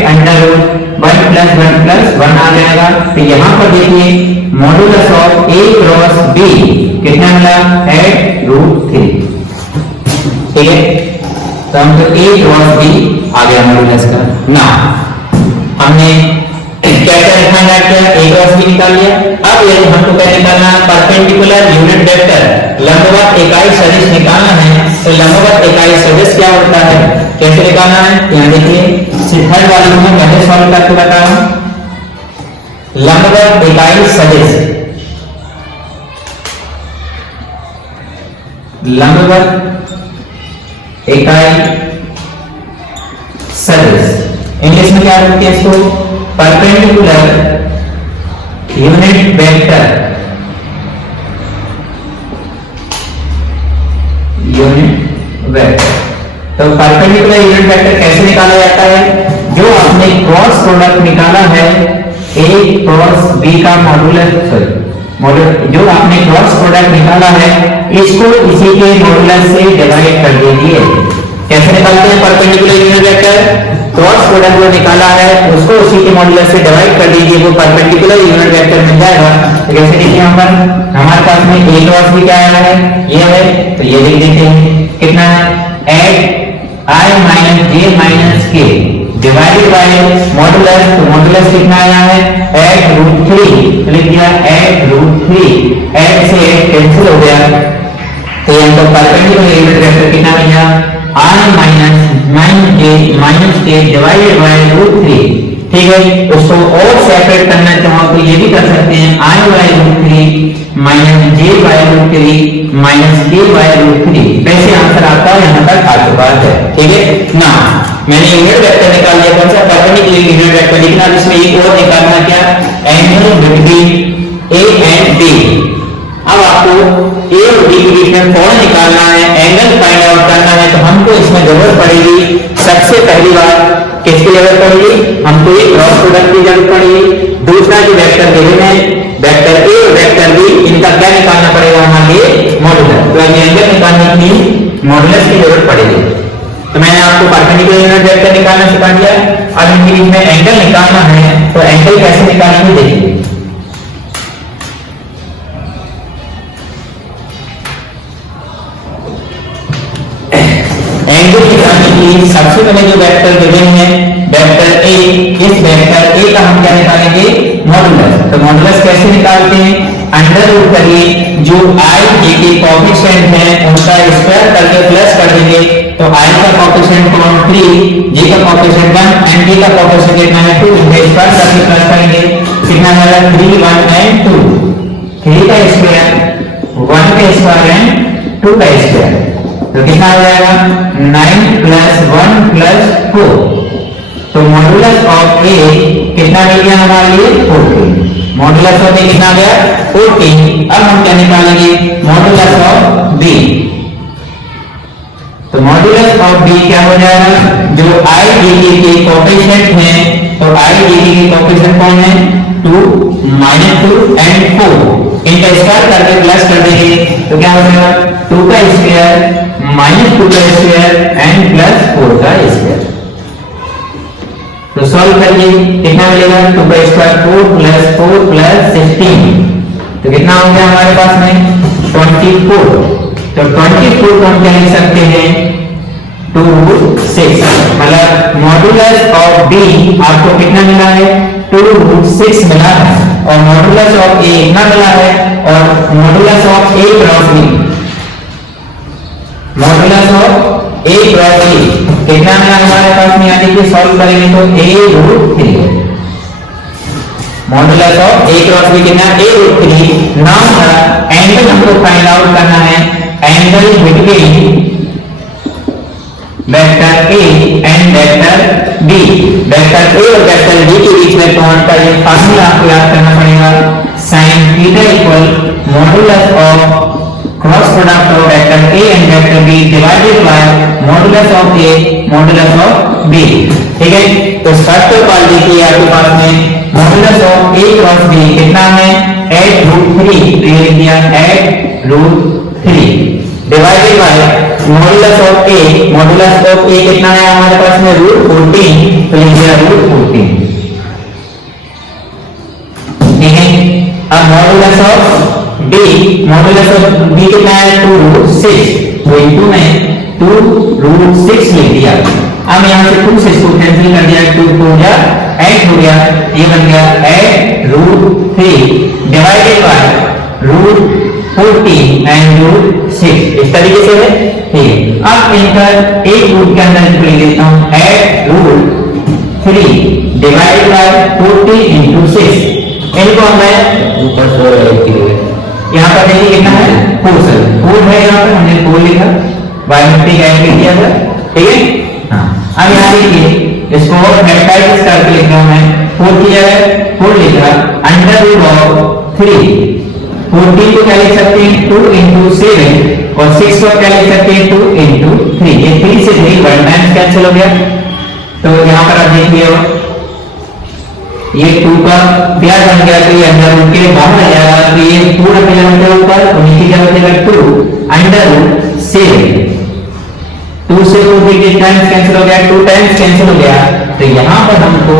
√1 + 1 आ जाएगा। तो यहाँ पर देखिए modulus of a cross b कितना मिला 8√3। ठीक है, तो हम तो a क्रॉस b आ गया मॉडुलस का। ना हमने क्या क्या निकालना किया, a क्रॉस b निकाल लिया। अब ये हमको क्या निकालना है, परपेंडिकुलर यूनिट वेक्टर लंबवत इकाई सदिश निकालना है। तो लंबवत इकाई सदिश क्या होता है, कैसे निकालना है, यहाँ देखिए थर्ड वाली में मैंने सॉल्व करके बताया। लंबवत इकाई सदिश, लंबवत इकाई सदिश इंग्लिश में क्या बोलते हैं इसको, perpendicular unit vector, unit vector. तो परपेंडिकुलर यूनिट वेक्टर कैसे निकाला जाता है, जो आपने क्रॉस प्रोडक्ट निकाला है a क्रॉस b का मॉडुलस, जो आपने क्रॉस प्रोडक्ट निकाला है इसको इसी के मॉडुलस से डिवाइड कर दीजिए। कैसे निकालते हैं perpendicular unit vector, cross product जो निकाला है उसको उसी के मॉडुलस से डिवाइड कर दीजिए, वो परपेंडिकुलर यूनिट वेक्टर मिल जाएगा। तो जैसे देखिए यहाँ पर हमारे पास में a क्रॉस b क्या आया है, ये है, तो ये लिख देते हैं कितना है 8i - j - k divided by modulus, तो मॉडुलस कितना आया है 8√3, लिख दिया 8√3, 8 से 8 कैंसिल हो गया। तो ये हमको परपेंडिकुलर यूनिट वेक्टर कितना मिला i - j - k divided by √3। ठीक है, उसको और सेपरेट करना चाहो तो ये भी कर सकते हैं i/√3 - j/√3 - k/√3। वैसे आंसर आपका यहाँ तक आ चुका है। ठीक है ना, मैंने यूनिट वेक्टर निकाल लिया, कौन सा परपेंडिकुलर यूनिट वेक्टर लिखना। इसमें एक और निकालना क्या, angle between a and b। अब आपको a और b के बीच में कोण निकालना है, एंगल फाइंड आउट करना है, तो हमको इसमें जरूरत पड़ेगी सबसे पहली बात किसकी जरूरत पड़ेगी, हमको ये क्रॉस प्रोडक्ट की जरूरत पड़ेगी। दूसरा जो वेक्टर गिवन है वेक्टर a और वेक्टर b, इनका क्या निकालना पड़ेगा हमारे मॉडुलस। तो ये एंगल निकालने की मॉडुलस की जरूरत पड़ेगी। तो मैंने आपको परपेंडिकुलर यूनिट वेक्टर निकालना सिखा दिया। अब इनके बीच में एंगल निकालना है, तो एंगल कैसे निकालेंगे देखिए। एंगल निकालने के लिए सबसे पहले जो वेक्टर गिवन है वेक्टर a, इस वेक्टर a का हम क्या निकालेंगे मॉडुलस। तो मॉडुलस कैसे निकालते हैं, अंडर रूट करिए जो i j के कोएफिशिएंट है उनका स्क्वायर करके प्लस कर देंगे। तो i का कोएफिशिएंट 3, j का कोएफिशिएंट 1 एंड k का कोएफिशिएंट कितना है 2, इनका स्क्वायर करके प्लस करेंगे, कितना आएगा 3, 1 एंड 2। 3 का स्क्वायर 1 का स्क्वायर एंड 2 का स्क्वायर, तो कितना आ जाएगा 9 + 1 + 4। तो मॉडुलस ऑफ a कितना मिल गया हमारे लिए 14। मॉडुलस ऑफ a कितना गया 14। अब हम क्या निकालेंगे मॉडुलस ऑफ b। तो मॉडुलस ऑफ b क्या हो जाएगा, जो i j k के कोएफिशिएंट हैं, तो i j k के कोएफिशिएंट कौन है 2, -2 एंड 4, इनका स्क्वायर करके प्लस कर देंगे। तो क्या हो जाएगा 2 का स्क्वायर -2 का स्क्वायर एंड +4 का स्क्वायर। तो सॉल्व करिए कितना मिलेगा 2 का स्क्वायर 4 + 4 + 16, तो कितना हो गया हमारे पास में 24। तो 24 को हम क्या लिख सकते हैं 2√6, मतलब मॉडुलस ऑफ b आपको कितना मिला है 2√6 मिला है, और मॉडुलस ऑफ a कितना मिला है, और modulus of a cross b, modulus of a cross b कितना मिला हमारे पास में, यानी कि सॉल्व करेंगे तो a√3। Modulus of a cross b कितना a√3। नाउ एंगल हमको फाइंड आउट करना है, angle between vector a and vector b। Vector a और वेक्टर b के बीच में कोण का ये फार्मूला आपको याद करना पड़ेगा, sin θ = modulus of cross product of vector A and vector B divided by modulus of a modulus of b. ठीक है, तो फर्स्ट ऑफ ऑल देखिए आपके पास में modulus of A cross b कितना है, √3, तो ये लिख दिया √3 divided by modulus of a कितना है हमारे पास में √14, तो लिख दिया √14। ठीक है, अब मॉडुलस ऑफ बी कितना है 2√6, तो इनटू में 2√6 लिख दिया। अब यहाँ से 2 से इसको कैंसिल कर दिया, 2 हो गया 8 हो गया, ये बन गया 8√3 डिवाइडेड बाय √14 एंड √6, इस तरीके से है। ठीक है, अब इनका एक रूट के अंदर इसको लिख देता हूँ 8√3 डिवाइडेड बाय 14 into 6, इनको मैं ऊपर 4 यहाँ पर देखिए कितना है 4 है, यहाँ पर हमने 4 लिखा, बायोमेट्रिक ऐड कर दिया था। ठीक है, हाँ अब यहाँ देखिए इसको फैक्टराइज करके लिख रहा हूँ मैं, 4 की जगह 4 लिखा √3, 14 को क्या लिख सकते हैं 2 into 7 और 6 को क्या लिख सकते हैं 2 into 3, ये 3 से 3 1 टाइम्स कैंसिल हो गया। तो यहाँ पर आप देखिए ये 2 का ब्याज बन गया, तो ये अंदर रूट के बाहर आ जाएगा, तो ये पूरा किलोमीटर ऊपर और नीचे क्या बचेगा 2 √7, 2 से 2 टाइम्स कैंसिल हो गया, 2 टाइम्स कैंसिल हो गया, तो यहाँ पर हमको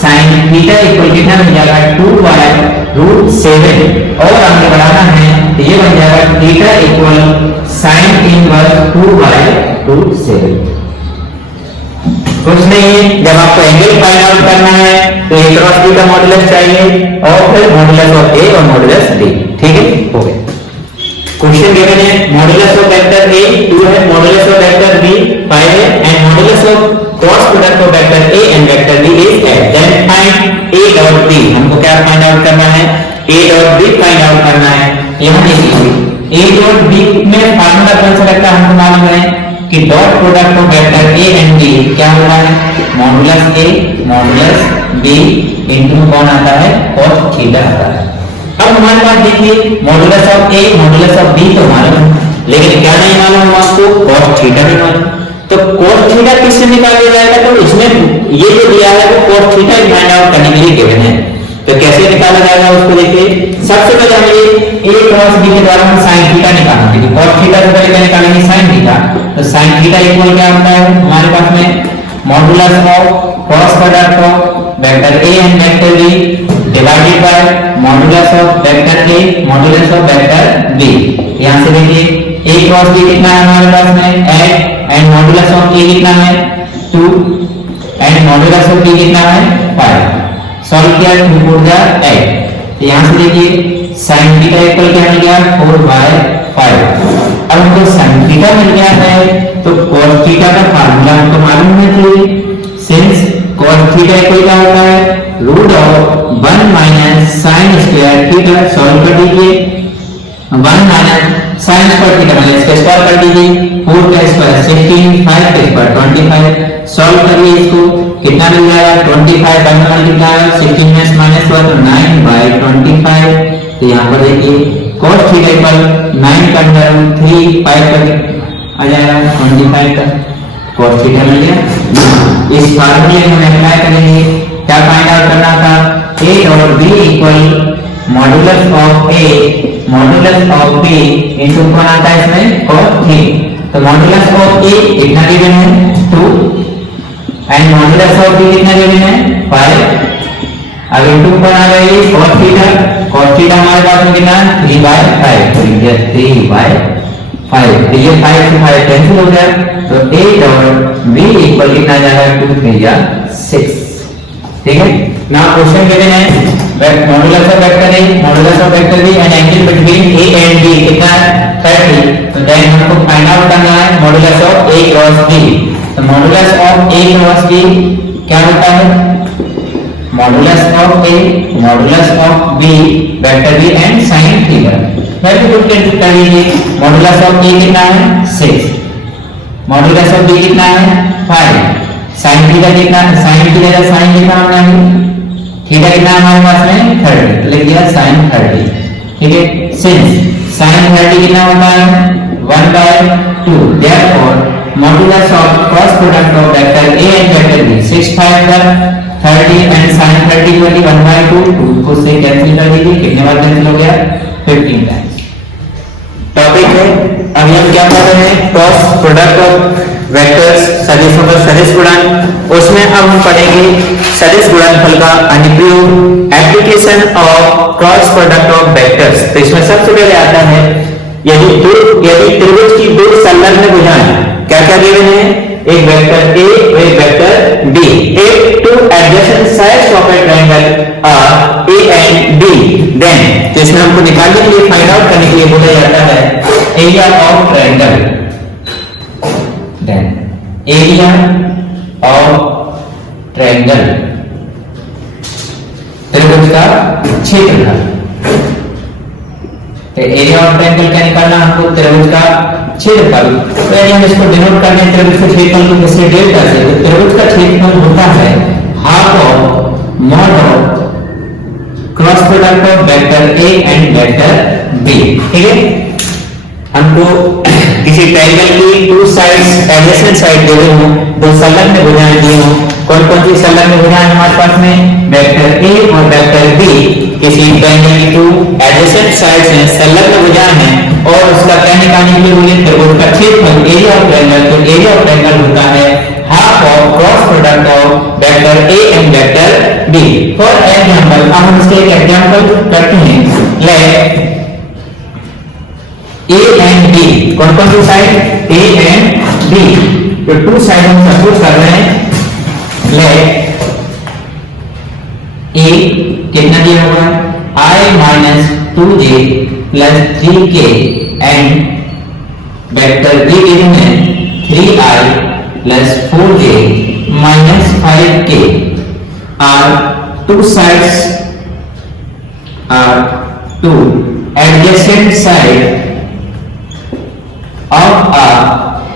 sin थीटा इक्वल कितना मिल जाएगा 2/√7 और आगे बढ़ाना है तो ये बन जाएगा थीटा इक्वल sin इनवर्स 2/√7। कुछ नहीं है, जब आपको एंगल फाइंड आउट करना है तो ए क्रॉस बी का मॉडुलस चाहिए और फिर मॉडुलस ऑफ ए और मॉडुलस बी। ठीक है, हो गया। क्वेश्चन गिवन है मॉडुलस ऑफ वेक्टर ए 2 है, मॉडुलस ऑफ वेक्टर बी 5 है and modulus of cross product of vector A and vector b is 8, then find a dot b. हमको क्या फाइंड आउट करना है, a dot b find out करना है। यहां देखिए ए डॉट बी में फार्मूला कौन सा लगता है, हमको मालूम है कि dot product of vector A and B क्या होता है, मॉडुलस ए मॉडुलस बी इनटू कौन आता है cos थीटा आता है। अब हमारे पास देखिए modulus of a modulus of b तो मालूम है, लेकिन क्या नहीं मालूम आपको, cos थीटा नहीं मालूम। तो cos थीटा किससे निकाला जाएगा, तो इसमें ये जो दिया है वो cos थीटा फाइंड आउट करने के लिए गिवन है। तो कैसे निकाला जाएगा उसको देखिए, सबसे पहले हम ये a क्रॉस b के द्वारा हम sin थीटा निकालेंगे, तो cos थीटा से पहले क्या निकालेंगे sin थीटा, तो sin थीटा इक्वल क्या होता है हमारे पास में modulus of cross product of vector A and vector B divided by modulus of vector A modulus of vector B. यहां से देखिए a क्रॉस b कितना है हमारे पास में 8 एंड मॉडुलस ऑफ a कितना है 2 एंड मॉडुलस ऑफ b कितना है 5। सॉल्व किया 2 4 जा 8, तो यहां से देखिए sin थीटा इक्वल क्या मिल गया 4/5। अब हमको sin थीटा मिल गया है तो cos थीटा का फार्मूला हमको मालूम है कि सिंस cos थीटा इक्वल क्या होता है √1 - sin स्क्वायर थीटा। सॉल्व कर दीजिए 1 - sin स्क्वायर थीटा मतलब इसका स्क्वायर कर दीजिए, 4 का स्क्वायर 16 5 का स्क्वायर 25। सॉल्व करिए इसको कितना मिल जाएगा 25 का मल्टीप्लाई 16 में माइनस 1 9/25। तो यहां पर देखिए cos थीटा इक्वल 9 का अंदर 3 5 का आ जाएगा 25 का cos थीटा मिल गया। इस फार्मूले में हम अप्लाई करेंगे, क्या फाइंड आउट करना था a और b equal modulus of a modulus of b into कौन आता है इसमें cos थीटा। तो मॉडुलस ऑफ a कितना गिवन है 2 एंड मॉडुलस ऑफ b कितना गिवन है 5। अब इनटू कौन आ गया ये cos थीटा हमारे पास में कितना 3/5, तो ये 3/5, तो ये 5 से 5 कैंसिल हो गया, तो a डॉट b इक्वल कितना आ जाएगा 2 3 या 6। ठीक है, नाउ क्वेश्चन गिवन है modulus of vector a modulus of vector b and angle between a and b कितना है 30। तो देन हमको फाइंड आउट करना है modulus of a cross b। तो modulus of a cross b क्या होता है modulus of a modulus of b vector b and sin theta. Very good, cancel कर लीजिए। मॉडुलस ऑफ a कितना है 6, मॉडुलस ऑफ b कितना है 5, sin थीटा कितना है sin की जगह sin लिखा हमने, थीटा कितना हमारे पास में 30, तो लिख दिया sin 30। ठीक है। सिंस sin 30 कितना होता है 1/2, therefore modulus of cross product of vector A and vector B 6 5 30 and sin 30 को 1/2 2 को से कैंसिल कर दीजिए, कितने बार कैंसिल हो गया 15 टाइम्स। टॉपिक है अभी हम क्या पढ़ रहे हैं क्रॉस प्रोडक्ट ऑफ वेक्टर्स सदिशों का सदिश गुणन, उसमें अब हम पढ़ेंगे सदिश गुणनफल का अनुप्रयोग application of cross product of vectors. तो इसमें सबसे पहले आता है यदि त्रिभुज की दो संलग्न भुजाएं क्या क्या गिवन है, एक वेक्टर ए और एक वेक्टर बी, एक two adjacent sides of a triangle are A and B, then तो इसमें हमको निकालने के लिए फाइंड आउट करने के लिए बोला जाता है area of triangle, then area of triangle त्रिभुज का क्षेत्रफल। तो एरिया ऑफ ट्रायंगल क्या निकालना हमको त्रिभुज का क्षेत्रफल। तो यदि हम इसको डिनोट करने हैं त्रिभुज के क्षेत्रफल को किससे डेल्टा से, तो त्रिभुज का क्षेत्रफल होता है half of mod of cross product of vector A and vector B. ठीक है, हमको किसी ट्रायंगल की टू साइड्स एडजेसेंट साइड दे हो, दो संलग्न भुजाएं दी हो, कौन कौन सी संलग्न भुजाएं हमारे पास में वेक्टर ए और वेक्टर बी, किसी ट्रायंगल की टू एडजेसेंट साइड्स हैं संलग्न भुजाएं हैं और उसका क्या निकालने के लिए बोले त्रिभुज का क्षेत्रफल एरिया ऑफ ट्रायंगल। तो एरिया ऑफ ट्रायंगल होता है half of cross product of vector A and vector B. For example अब हम इसके एक एग्जांपल करते हैं, लेट ए एंड बी, कौन कौन सी साइड ए एंड बी, तो टू साइड हम सपोज कर रहे हैं, लेट ए कितना दिया होगा I minus 2j plus 3k and vector B given है 3i plus 4j minus 5k are two sides are two adjacent side of a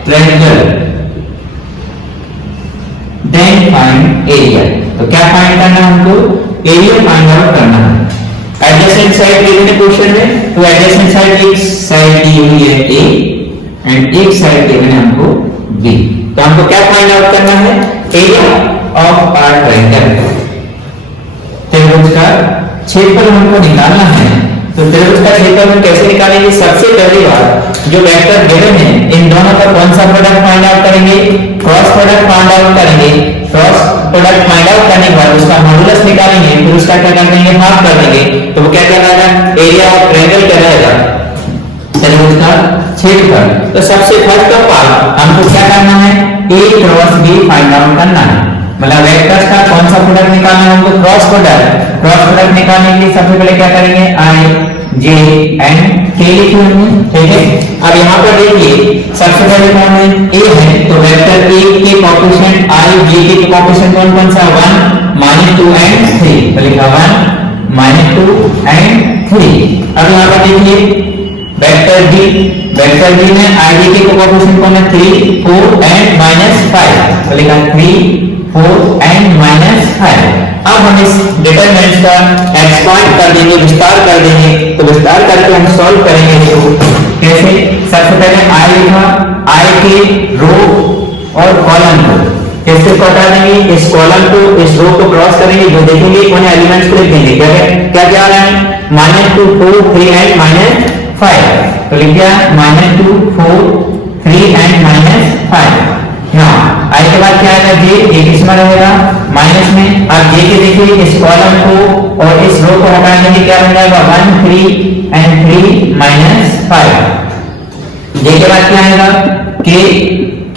triangle, then find area। तो क्या फाइंड करना है हमको, एरिया फाइंड आउट करना है। Adjacent side given है question में, तो एडजेसेंट साइड एक साइड दी हुई है ए एंड एक साइड गिवन है हमको बी। तो हमको क्या फाइंड आउट करना है, एरिया ऑफ आर ट्रायंगल, त्रिभुज का क्षेत्रफल हमको निकालना है। तो त्रिभुज का क्षेत्रफल कैसे निकालेंगे, सबसे पहली बात जो वेक्टर गिवन है इन दोनों का कौन सा प्रोडक्ट फाइंड आउट करेंगे, क्रॉस प्रोडक्ट फाइंड आउट करेंगे। क्रॉस प्रोडक्ट फाइंड आउट करने के बाद उसका मॉडुलस निकालेंगे, फिर उसका क्या कर देंगे हाफ कर देंगे, तो वो क्या कहलाएगा एरिया ऑफ ट्रायंगल कहलाएगा, त्रिभुज का क्षेत्रफल। तो सबसे फर्स्ट ऑफ ऑल हमको क्या करना है, ए क्रॉस बी फाइंड आउट करना है, मतलब वेक्टर्स का कौन सा प्रोडक्ट निकालना है हमको, क्रॉस प्रोडक्ट निकालने के लिए सबसे पहले क्या करेंगे आई जे एंड के लिखे हमने। ठीक है, अब यहाँ पर देखिए सबसे पहले कौन है ए है, तो वेक्टर ए के कोएफिशिएंट आई जे के कोएफिशिएंट कौन कौन सा 1 -2 एंड 3, तो लिखा 1 -2 एंड 3। अब यहाँ पर देखिए वेक्टर डी में आई जे के कोएफिशिएंट कौन है 3 4 एंड -5, तो लिखा 3 4 एंड -5। अब हम इस डिटरमिनेंट का एक्सपांड कर देंगे, विस्तार कर देंगे, तो विस्तार करके हम सॉल्व करेंगे इसको। कैसे, सबसे पहले आई लिखा, आई के रो और कॉलम को कैसे हटा देंगे, इस कॉलम को इस रो को क्रॉस करेंगे, जो देखेंगे उन एलिमेंट्स को लिख देंगे। क्या क्या आ रहा है -2 4 3 एंड -5, तो लिख दिया -2 4 3 एंड -5। नाउ आई के बाद क्या आएगा जे किसमें रहेगा माइनस में। अब जे के देखिए इस कॉलम को और इस रो को हटाने के क्या बन जाएगा 1 3 एंड 3 -5। जे के बाद क्या आएगा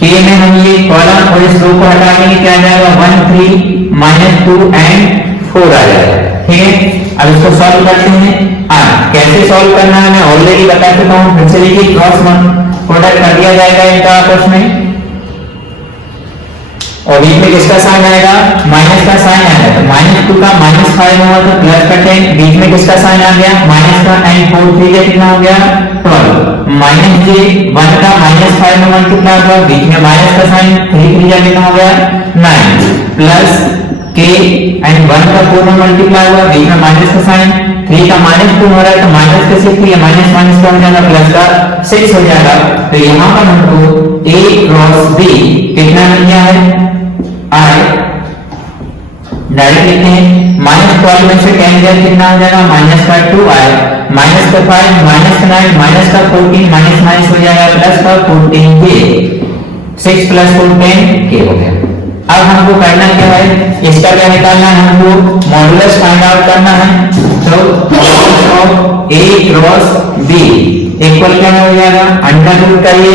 के में हम ये कॉलम और इस रो को हटाने के क्या आ जाएगा 1 3 -2 एंड 4 आ जाएगा। ठीक है, अब इसको सॉल्व करते हैं। कैसे सॉल्व करना है मैं ऑलरेडी बता चुका हूं, फिर से देखिए क्रॉस प्रोडक्ट कर दिया जाएगा इनका आपस में, और बीच में किसका साइन आएगा माइनस का साइन आएगा, तो -2 का -5 होगा तो प्लस का 10, बीच में किसका साइन आ गया माइनस का एंड 4 3 कितना हो गया 12, -j 1 का -5 में 1 कितना होगा, बीच में माइनस का साइन 3 3 कितना हो गया 9, प्लस k एंड 1 का 4 में मल्टीप्लाई हुआ, बीच में माइनस का साइन, 3 का माइनस 2 हो रहा है तो माइनस का 6 है, माइनस माइनस का हो जाएगा प्लस का 6 हो जाएगा। तो यहाँ पर हमको a क्रॉस b कितना मिल गया है i, डायरेक्ट लिखते हैं -12 में से 10 गया कितना हो जाएगा -का 2i, माइनस का 5 माइनस का 9 माइनस का 14 माइनस माइनस हो जाएगा प्लस का 14k, 6 + 4 10k हो गया। अब हमको करना क्या है, इसका क्या निकालना है, हमको मॉडुलस फाइंड आउट करना है। तो modulus of a cross b equal क्या हो जाएगा, अंडर रूट का ये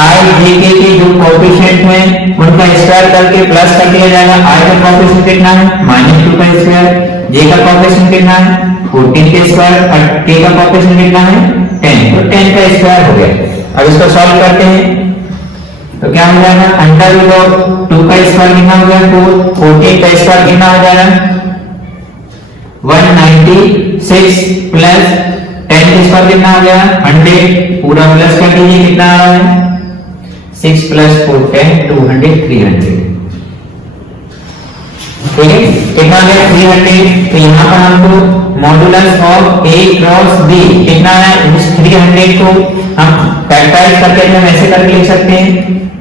i j k के जो कोएफिशिएंट हैं उनका स्क्वायर करके प्लस कर दिया जाएगा। i का कोएफिशिएंट कितना है -2 का स्क्वायर, j का कोएफिशिएंट कितना है 14 के स्क्वायर और k का कोएफिशिएंट कितना है 10, तो 10 का स्क्वायर हो गया। अब इसको सॉल्व करते हैं तो क्या हो जाएगा, अंडर रूट ऑफ 2 का स्क्वायर कितना हो गया 4, 14 का स्क्वायर कितना हो जाएगा 196 प्लस 10 का स्क्वायर कितना हो गया 100, पूरा प्लस कर दीजिए कितना आ रहा है 6 + 4 10 200 300, ठीक है कितना आ गया 300। तो यहाँ पर हमको modulus of a cross b कितना है, इस 300 को हम फैक्टराइज करके हम ऐसे करके लिख सकते हैं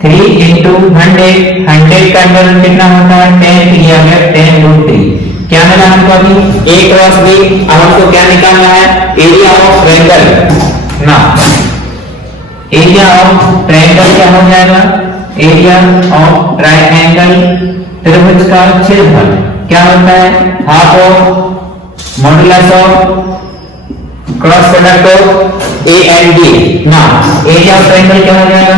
3 × 100, 100 का अंदर कितना होता है 10, तो ये आ गया 10√3। क्या मिला हमको अभी a क्रॉस b। अब हमको क्या निकालना है, एरिया ऑफ ट्रायंगल ना, एरिया ऑफ ट्रायंगल क्या हो जाएगा, एरिया ऑफ ट्रायंगल त्रिभुज का क्षेत्रफल क्या होता है, half of modulus of cross product of a and b ना, एरिया ऑफ ट्रायंगल क्या हो जाएगा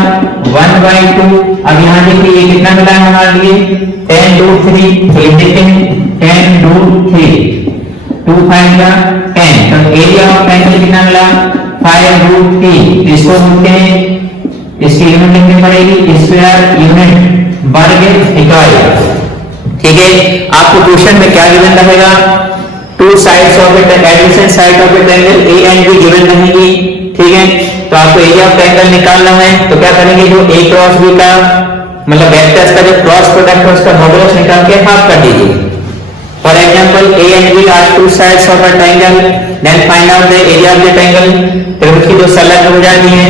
1/2। अब यहाँ देखिए ये कितना मिला है हमारे लिए 10√3, तो लिख देते हैं 10√3, 2 5 का 10, तो एरिया ऑफ ट्रायंगल कितना मिला 5√3। इसको बोलते हैं, इसकी यूनिट लिखनी पड़ेगी स्क्वायर यूनिट वर्ग इकाई, ठीक है। आपको क्वेश्चन में क्या गिवन रहेगा, 2 sides of it adjacent side of it angle a and b given रहेगी, ठीक है। तो आपको एरिया ऑफ ट्रायंगल निकालना है तो क्या करेंगे, जो a क्रॉस b का मतलब वेक्टर्स का जो क्रॉस प्रोडक्ट है उसका मॉडुलस निकाल के हाफ कर दीजिए। For example a and b are 2 sides of a triangle, then find out the area of the triangle. त्रिभुज की जो संलग्न हो जाती है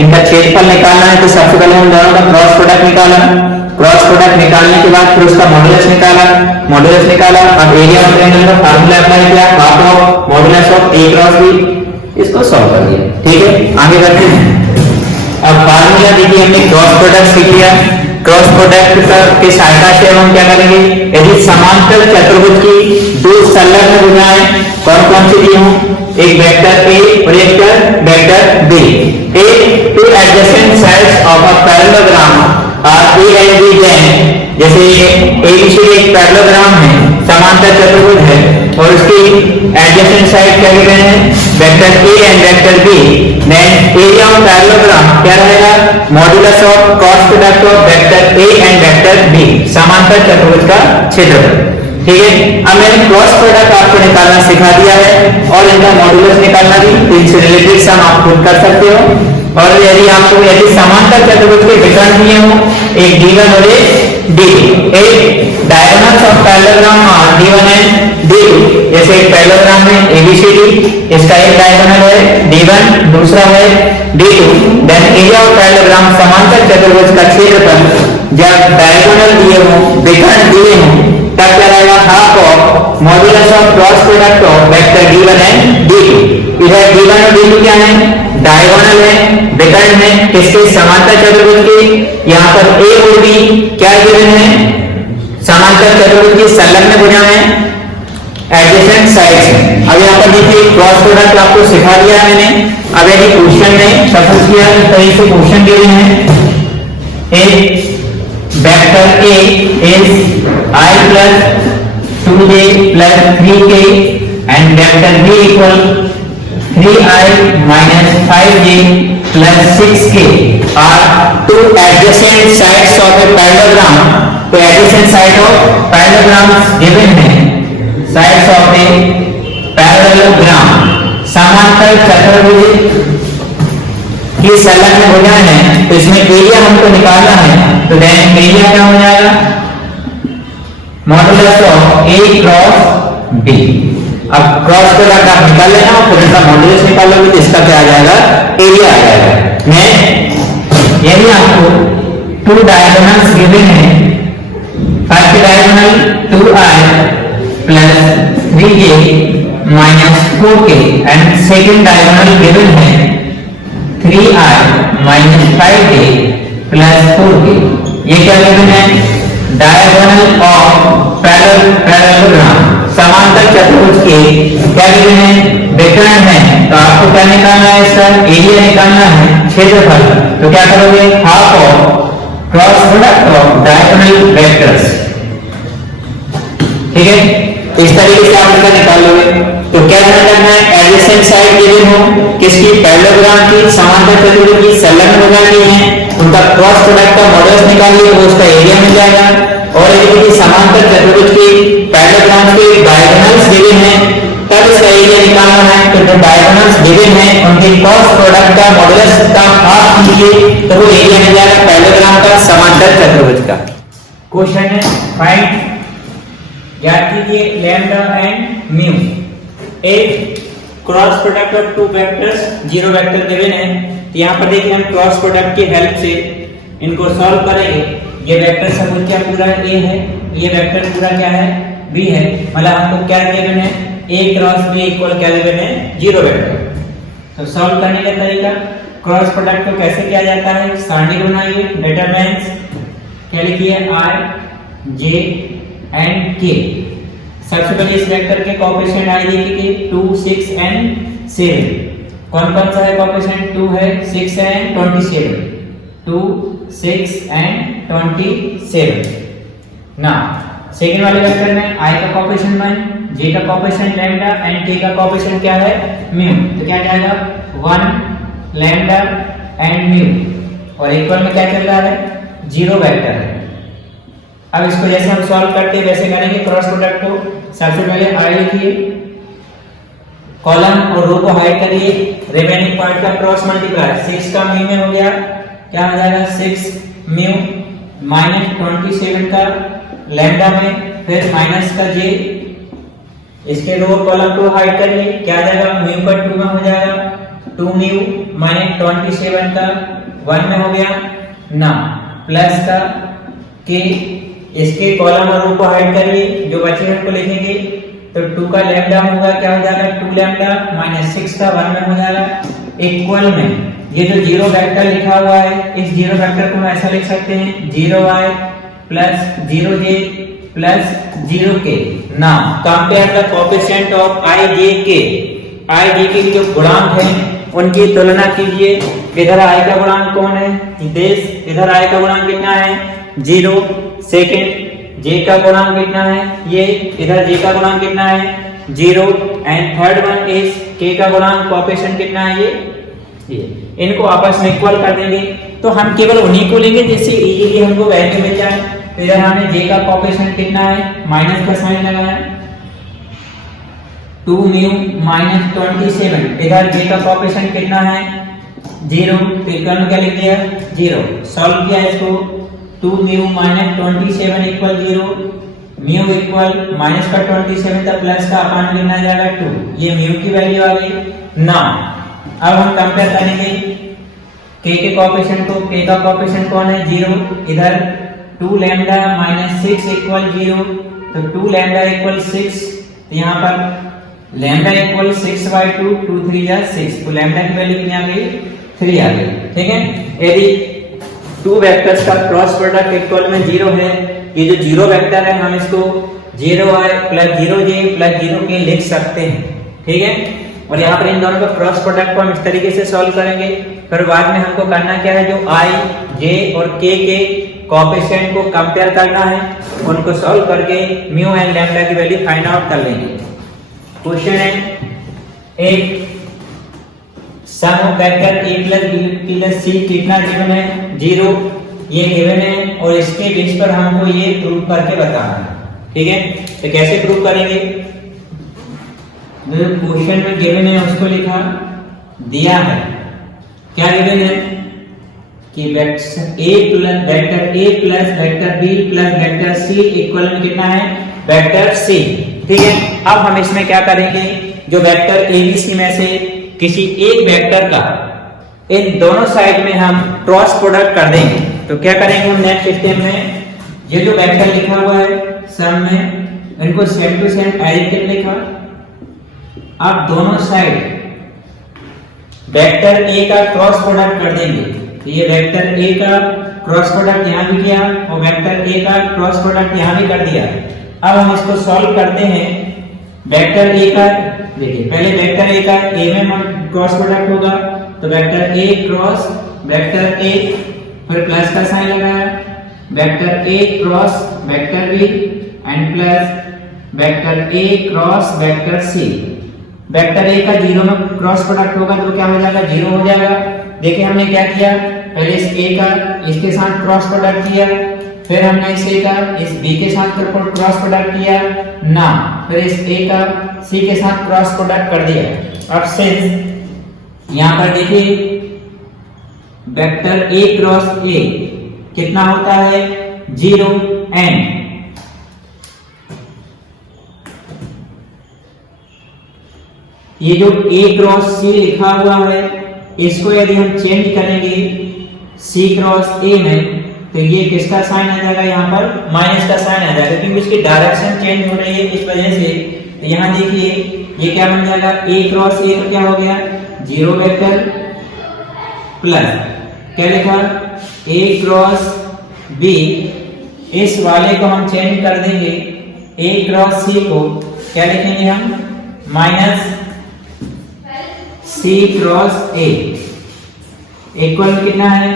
इनका क्षेत्रफल निकालना है, तो सबसे पहले हम दोनों का क्रॉस प्रोडक्ट निकाला, क्रॉस प्रोडक्ट निकालने के बाद फिर उसका मॉडुलस निकाला, मॉडुलस निकाला। अब एरिया ऑफ ट्रायंगल का फार्मूला अप्लाई किया, half of modulus of a cross b, इसको सॉल्व कर दिया, ठीक है। आगे बढ़ते हैं। अब फार्मूला देखिए हमने क्रॉस प्रोडक्ट सीख लिया, क्रॉस प्रोडक्ट की सहायता से हम क्या करेंगे, यदि समांतर चतुर्भुज की दो संलग्न भुजाएं कौन कौन सी दी हों, एक वेक्टर a और एक vector b, a two adjacent sides of a parallelogram are a and b, then जैसे ABC एक पैरेललोग्राम है, समांतर चतुर्भुज है और उसकी एडजेसेंट साइड क्या गिवन है vector a and vector b, then area of parallelogram क्या रहेगा modulus of cross product of vector a and vector b, समांतर चतुर्भुज का क्षेत्रफल, ठीक है। अब मैंने क्रॉस प्रोडक्ट आपको निकालना सिखा दिया है और इनका मॉडुलस निकालना भी, इनसे रिलेटेड सम आप खुद कर सकते हो। और यदि आपको यदि समांतर चतुर्भुज के विकर्ण दिए हो, एक d1 और एक d2, एक diagonals of parallelogram d1 and d2, जैसे एक पैरेललोग्राम है ABCD, इसका एक डायगोनल है d1, दूसरा है d2, then area of parallelogram समांतर चतुर्भुज का क्षेत्रफल जब डायगोनल दिए हो, विकर्ण दिए हो, तब क्या रहेगा half of modulus of cross product of vector d1 and d2। इधर d1 और d2 क्या है, डायगोनल है, विकर्ण है, किसके समांतर चतुर्भुज के। यहाँ पर a और b क्या गिवन है, समांतर चतुर्भुज की संलग्न भुजाएं, एडजेसेंट साइड्स हैं। अब यहाँ पर देखिए क्रॉस प्रोडक्ट आपको सिखा दिया है मैंने। अब यदि क्वेश्चन में सपोज किया इस तरीके से क्वेश्चन दिए हैं, एक vector a is I + 2j + 3k and vector b equal 3i - 5j + 6k are two adjacent sides of a parallelogram। तो adjacent side of parallelogram given है, sides of a parallelogram समांतर चतुर्भुज की संलग्न भुजाएं हैं, तो इसमें एरिया हमको निकालना है, तो देन एरिया क्या हो जाएगा modulus of A cross B. अब क्रॉस प्रोडक्ट आप निकाल लेना और फिर इसका मॉडुलस निकालोगे तो इसका क्या आ जाएगा, एरिया आ जाएगा। मैं यदि आपको टू डायगोनल्स गिवन है, first diagonal 2i plus 3j minus 4k and second diagonal given है 3i minus 5k plus 4k। ये क्या गिवन है, डायगोनल ऑफ पैरेललोग्राम, समांतर चतुर्भुज के क्या गिवन है, विकर्ण है। तो आपको क्या निकालना है, इसका एरिया निकालना है, क्षेत्रफल। तो क्या करोगे, half of cross product of diagonal vectors. ठीक है, इस तरीके से आप इसका निकाल लोगे। तो क्या ध्यान रखना है, एडजेसेंट साइड गिवन हो किसकी, पैरेललोग्राम की, समांतर चतुर्भुज की, संलग्न लगानी है, उनका क्रॉस प्रोडक्ट का मॉडुलस निकालिए तो उसका एरिया मिल जाएगा। और यदि समांतर चतुर्भुज की पैरेललोग्राम के डायगोनल्स गिवन है तब इसका एरिया निकालना है। तो जो डायगोनल्स गिवन है उनके क्रॉस प्रोडक्ट का मॉडुलस का हाफ कीजिए तो वो एरिया मिल जाएगा पैरेललोग्राम का, समांतर चतुर्भुज का। क्वेश्चन है फाइंड, याद कीजिए लैम्डा एंड म्यू। एक cross product of two vectors, zero vector given है। तो यहाँ पर देखिए हम क्रॉस प्रोडक्ट की हेल्प से इनको सॉल्व करेंगे। ये वेक्टर सपोज क्या पूरा ए है, ये वेक्टर पूरा क्या है, बी है। मतलब हमको क्या गिवन है, ए क्रॉस बी इक्वल क्या गिवन है, जीरो वेक्टर। तो सॉल्व करने का तरीका, क्रॉस प्रोडक्ट को कैसे किया जाता है, सारणी बनाइए। डिटरमिनेंट्स क्या लिखिए, i j एंड k। सबसे पहले इस वेक्टर के कोएफिशिएंट आई देखिए 2 6 एंड 7। कौन कौन सा है कोएफिशिएंट, 2 है, 6 है, 27। 2 6 एंड 27। ना सेकंड वाले वेक्टर में i का कोएफिशिएंट 1, j का कोएफिशिएंट लैम्डा एंड k का कोएफिशिएंट क्या है, म्यू। तो क्या जाएगा 1 लैम्डा एंड म्यू। और इक्वल में क्या चल रहा है, जीरो वेक्टर है। अब इसको जैसे हम सॉल्व करते हैं वैसे करेंगे। क्रॉस प्रोडक्ट को सबसे पहले i लिखिए, कॉलम और रो को हाइड करिए, रिमेनिंग पार्ट का क्रॉस मल्टीप्लाई 6 का म्यू में हो गया, क्या हो जाएगा 6 म्यू माइनस 27 का लैम्डा में, फिर माइनस का j। इसके रो कॉलम को हाइड करिए, क्या आ जाएगा म्यू का 2 में हो जाएगा 2 म्यू माइनस 27 का 1 में हो गया ना, प्लस का k। इसके कॉलम और रो को हाइड करिए, जो बचे हैं उनको लिखेंगे। तो 2 का लैम्डा होगा, क्या हो जाएगा 2 लैम्डा माइनस 6 का 1 में हो जाएगा, इक्वल में ये जो जीरो वेक्टर लिखा हुआ है, इस जीरो वेक्टर को हम ऐसा लिख सकते हैं 0i plus 0j plus 0k। Now compare the coefficient of i j k। i j k के जो गुणांक हैं उनकी तुलना कीजिए। इधर i का गुणांक कौन है, देश, इधर i का गुणांक कितना है 0। सेकंड j का गुणांक कितना है, ये इधर j का गुणांक कितना है 0। And third one is k का गुणांक कोएफिशिएंट कितना है, ये। इनको आपस में इक्वल कर देंगे तो हम केवल उन्हीं को लेंगे जिससे इजीली हमको वैल्यू मिल जाए। तो इधर हमने j का कोएफिशिएंट कितना है, माइनस का साइन लगाया, 2 म्यू माइनस 27। इधर j का कोएफिशिएंट कितना है 0, तो इक्वल में क्या लिख दिया 0। सॉल्व किया इसको, 2 mu minus 27 equal 0, mu equal minus का 27 था प्लस का अपन लिखना जाएगा 2। ये म्यू की वैल्यू आ गई ना। अब हम कंपेयर करेंगे k के कोएफिशिएंट को, k का कोएफिशिएंट कौन है 0। इधर 2 लैम्डा माइनस 6 इक्वल 0, तो 2 लैम्डा इक्वल 6। तो यहाँ पर लैम्डा इक्वल 6/2, 2 3 जा 6, तो लैम्डा की वैल्यू कितनी आ गई 3 आ गई। ठीक है, यदि टू वेक्टर्स का क्रॉस प्रोडक्ट इक्वल में 0 है, ये जो जीरो वेक्टर है हम इसको 0i plus 0j plus 0k लिख सकते हैं। ठीक है, और यहाँ पर इन दोनों का क्रॉस प्रोडक्ट को हम इस तरीके से सॉल्व करेंगे। फिर बाद में हमको करना क्या है, जो i j और k के कोएफिशिएंट को कंपेयर करना है, उनको सॉल्व करके म्यू एंड लैम्डा की वैल्यू फाइंड आउट कर लेंगे। क्वेश्चन है एक sum of vector a plus b plus c कितना गिवन है 0, ये गिवन है और इसके बेस पर हमको ये प्रूव करके बताना है। ठीक है, तो कैसे प्रूव करेंगे, जो क्वेश्चन में गिवन है उसको लिखा, दिया है क्या गिवन है कि vector A plus vector B plus vector C equal में कितना है, वेक्टर सी। ठीक है, अब हम इसमें क्या करेंगे, जो वेक्टर ए बी सी में से किसी एक वेक्टर का इन दोनों साइड में हम क्रॉस प्रोडक्ट कर देंगे। तो क्या करेंगे हम नेक्स्ट स्टेप में, ये जो वेक्टर लिखा हुआ है सम में, इनको सेम टू सेम एडिटिव लिखा। अब दोनों साइड वेक्टर ए का क्रॉस प्रोडक्ट कर देंगे। तो ये वेक्टर ए का क्रॉस प्रोडक्ट यहाँ भी किया और वेक्टर ए का क्रॉस प्रोडक्ट यहाँ भी कर दिया। अब हम इसको सॉल्व करते हैं। वेक्टर ए का देखिए, पहले वेक्टर ए का ए में क्रॉस प्रोडक्ट होगा, तो vector A cross vector A, फिर प्लस का साइन लगाया, vector A cross vector B and plus vector A cross vector C. Vector A का जीरो में क्रॉस प्रोडक्ट होगा तो क्या हो जाएगा, जीरो हो जाएगा। देखिए हमने क्या किया, पहले इस ए का इसके साथ क्रॉस प्रोडक्ट किया, फिर हमने इस ए का इस बी के साथ क्रॉस प्रोडक्ट किया ना, फिर इस ए का सी के साथ क्रॉस प्रोडक्ट कर दिया। अब सिंस यहाँ पर देखिए वेक्टर ए क्रॉस ए कितना होता है, जीरो, एंड ये जो a क्रॉस c लिखा हुआ है इसको यदि हम चेंज करेंगे c क्रॉस a में, तो ये किसका साइन आ जाएगा, यहाँ पर माइनस का साइन आ जाएगा, क्योंकि उसकी डायरेक्शन चेंज हो रही है इस वजह से। तो यहाँ देखिए ये क्या बन जाएगा, a क्रॉस a तो क्या हो गया, जीरो वेक्टर प्लस क्या लिखा, a क्रॉस b। इस वाले को हम चेंज कर देंगे, a क्रॉस c को क्या लिखेंगे हम, minus C cross A equal कितना है,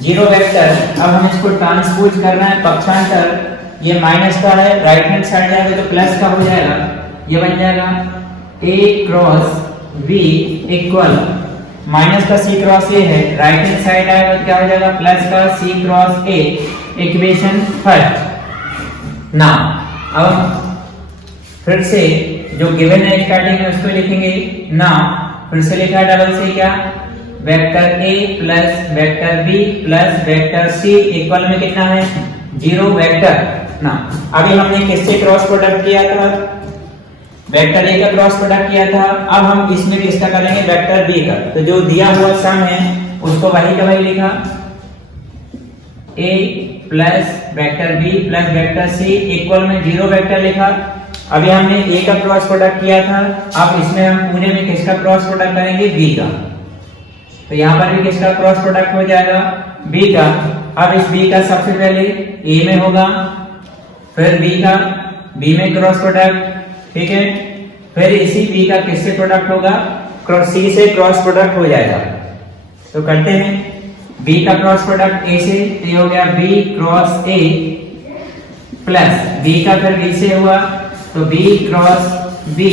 जीरो वेक्टर। अब हम इसको ट्रांसपोज करना है पक्षांतर, ये माइनस का है, राइट हैंड साइड जाएगा तो प्लस का हो जाएगा, ये बन जाएगा A cross B equal minus का C क्रॉस A है, राइट हैंड साइड आएगा तो क्या हो जाएगा, प्लस का C cross A। Equation first ना। अब फिर से जो गिवन है स्टार्टिंग में उसको लिखेंगे ना, फिर से लिखा डबल से क्या, vector A plus vector B plus vector C equal में कितना है, जीरो वेक्टर ना। अभी हमने किससे क्रॉस प्रोडक्ट किया था, वेक्टर ए का क्रॉस प्रोडक्ट किया था। अब हम इसमें किसका करेंगे, वेक्टर बी का। तो जो दिया हुआ सम है उसको वही का वही लिखा, A plus vector B plus vector C equal में जीरो वेक्टर लिखा। अभी हमने ए का क्रॉस प्रोडक्ट किया था, अब इसमें हम पूरे में किसका क्रॉस प्रोडक्ट करेंगे, बी का। तो यहाँ पर भी किसका क्रॉस प्रोडक्ट हो जाएगा, बी का। अब इस बी का सबसे पहले ए में होगा, फिर बी का बी में क्रॉस प्रोडक्ट, ठीक है, फिर इसी बी का किससे प्रोडक्ट होगा, सी से क्रॉस प्रोडक्ट हो जाएगा। तो करते हैं, बी का क्रॉस प्रोडक्ट ए से, तो ये हो गया B cross A plus B का फिर बी से हुआ तो B cross B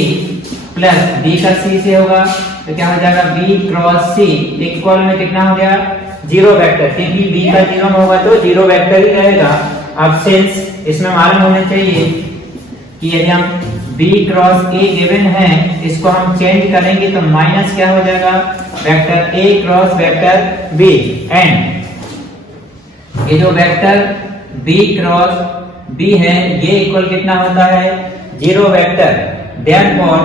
plus B का सी से होगा तो क्या हो जाएगा, बी क्रॉस सी इक्वल में कितना हो गया, जीरो वेक्टर, क्योंकि बी का जीरो में होगा तो जीरो वेक्टर ही रहेगा। अब सिंस इसमें मालूम होना चाहिए कि यदि हम b क्रॉस a गिवन है, इसको हम चेंज करेंगे तो माइनस क्या हो जाएगा, vector a cross vector b। And ये जो वेक्टर b क्रॉस b है ये इक्वल कितना होता है, zero vector. Therefore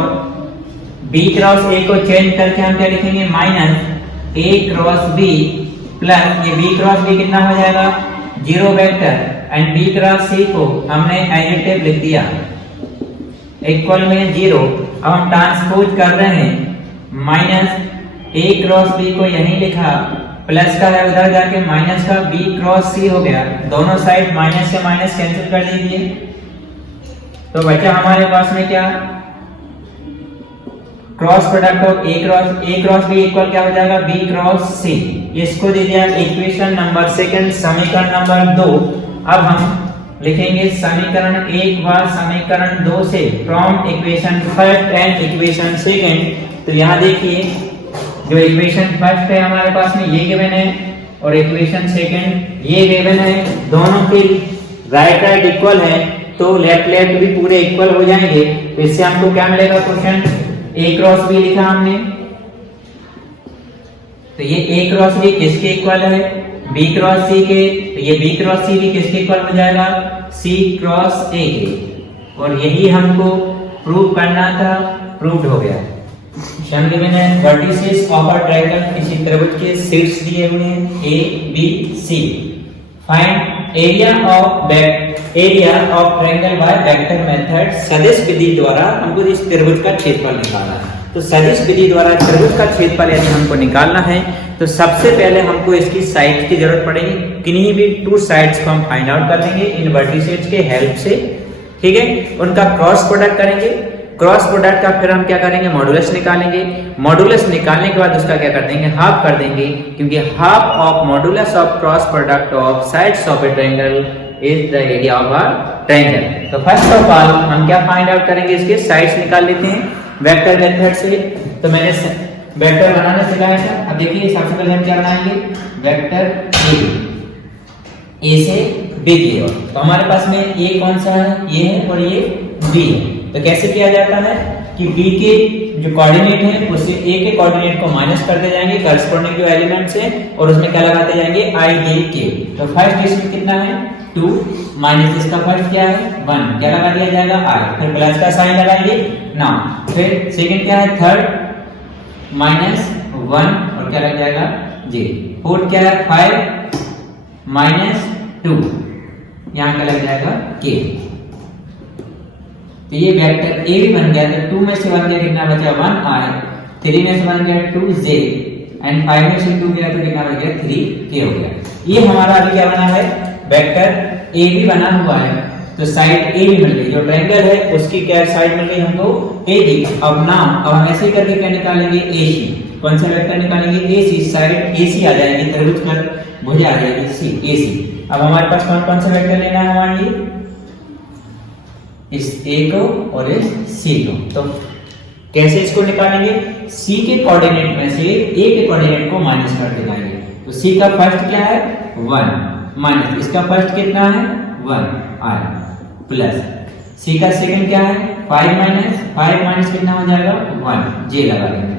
b cross a को चेंज करके हम क्या लिखेंगे, minus a cross b plus ये b क्रॉस b कितना हो जाएगा, zero vector, and b cross c को हमने एडिटिव लिख दिया इक्वल में जीरो। अब हम ट्रांसपोज कर रहे हैं, माइनस a क्रॉस b को यहीं लिखा, प्लस का है उधर जाके माइनस का b क्रॉस c हो गया, दोनों साइड माइनस से माइनस कैंसिल कर दीजिए। तो बचा हमारे पास में क्या, cross product of a cross b equal क्या हो जाएगा, b क्रॉस c। इसको दे दिया इक्वेशन नंबर सेकंड, समीकरण नंबर 2। अब हम लिखेंगे समीकरण 1 व समीकरण 2 से from equation first and equation second. तो यहाँ देखिए जो इक्वेशन फर्स्ट है हमारे पास में ये गिवन है और इक्वेशन सेकंड ये गिवन है, दोनों के राइट राइट इक्वल है तो लेफ्ट लेफ्ट भी पूरे इक्वल हो जाएंगे। तो इससे हमको क्या मिलेगा, क्वेश्चन a क्रॉस b लिखा हमने, तो ये a क्रॉस b किसके इक्वल है, बी क्रॉस सी के, तो ये बी क्रॉस सी भी किसके इक्वल हो जाएगा, सी क्रॉस ए के, और यही हमको प्रूव करना था, प्रूव्ड हो गया। शम गिवन है वर्टिसेस ऑफ अ ट्रायंगल, किसी त्रिभुज के शीर्ष दिए हुए हैं A B C. Find area of triangle by vector method, सदिश विधि द्वारा हमको इस त्रिभुज का क्षेत्रफल निकालना है। तो सदिश विधि द्वारा त्रिभुज का क्षेत्रफल यदि हमको निकालना है तो सबसे पहले हमको इसकी साइड की जरूरत पड़ेगी, किन्हीं भी टू साइड्स को हम फाइंड आउट कर लेंगे इन वर्टिसेस के हेल्प से, ठीक है। उनका क्रॉस प्रोडक्ट करेंगे, क्रॉस प्रोडक्ट का फिर हम क्या करेंगे, मॉडुलस निकालेंगे। मॉडुलस निकालने के बाद उसका क्या कर देंगे, हाफ कर देंगे, क्योंकि half of modulus of cross product of sides of a triangle is the area of a triangle. तो फर्स्ट ऑफ ऑल हम क्या फाइंड आउट करेंगे, इसके साइड्स निकाल लेते हैं वेक्टर मेथड से। तो मैंने वेक्टर बनाना सिखाया था। अब देखिए सबसे पहले हम क्या बनाएंगे, वेक्टर ए से बी की ओर। तो हमारे पास में ए कौन सा है, ये है और ये बी है। तो कैसे किया जाता है कि बी के जो कोऑर्डिनेट है उससे ए के कोऑर्डिनेट को माइनस करते जाएंगे करस्पॉन्डिंग जो एलिमेंट्स है, और उसमें क्या लगाते जाएंगे, आई जे के। तो फर्स्ट डिजिट कितना है 2 माइनस इसका फर्स्ट क्या है 1, क्या लगा दिया जाएगा आई, फिर प्लस का साइन लगाएंगे ना, फिर सेकंड क्या है थर्ड माइनस 1 और क्या लग जाएगा जे, फोर्थ क्या है 5 माइनस 2, यहाँ क्या लग जाएगा के। तो ये वेक्टर ए भी बन गया, तो 2 में से बन गया कितना बचा 1 आई, 3 में से बन गया 2 जे, एंड 5 में से 2 गया तो कितना बन गया 3 के हो गया। ये हमारा अभी क्या बना है, वेक्टर ए भी बना हुआ है। तो साइड ए भी मिल गई, जो ट्रायंगल है उसकी क्या साइड मिल गई हमको ए बी। अब हम ऐसे करके क्या निकालेंगे, ए सी। कौन सा वेक्टर निकालेंगे, ए सी, साइड ए सी आ जाएगी, त्रिभुज का भुजा आ जाएगी सी, ए सी। अब हमारे पास कौन कौन सा वेक्टर लेना है हमारे लिए, इस ए को और इस सी को। तो कैसे इसको निकालेंगे, सी के कोऑर्डिनेट में से ए के कोऑर्डिनेट को माइनस करते जाएंगे। तो सी का फर्स्ट क्या है 1 माइनस इसका फर्स्ट कितना है 1 आई, प्लस सी का सेकंड क्या है 5 माइनस कितना हो जाएगा 1 जे लगा देंगे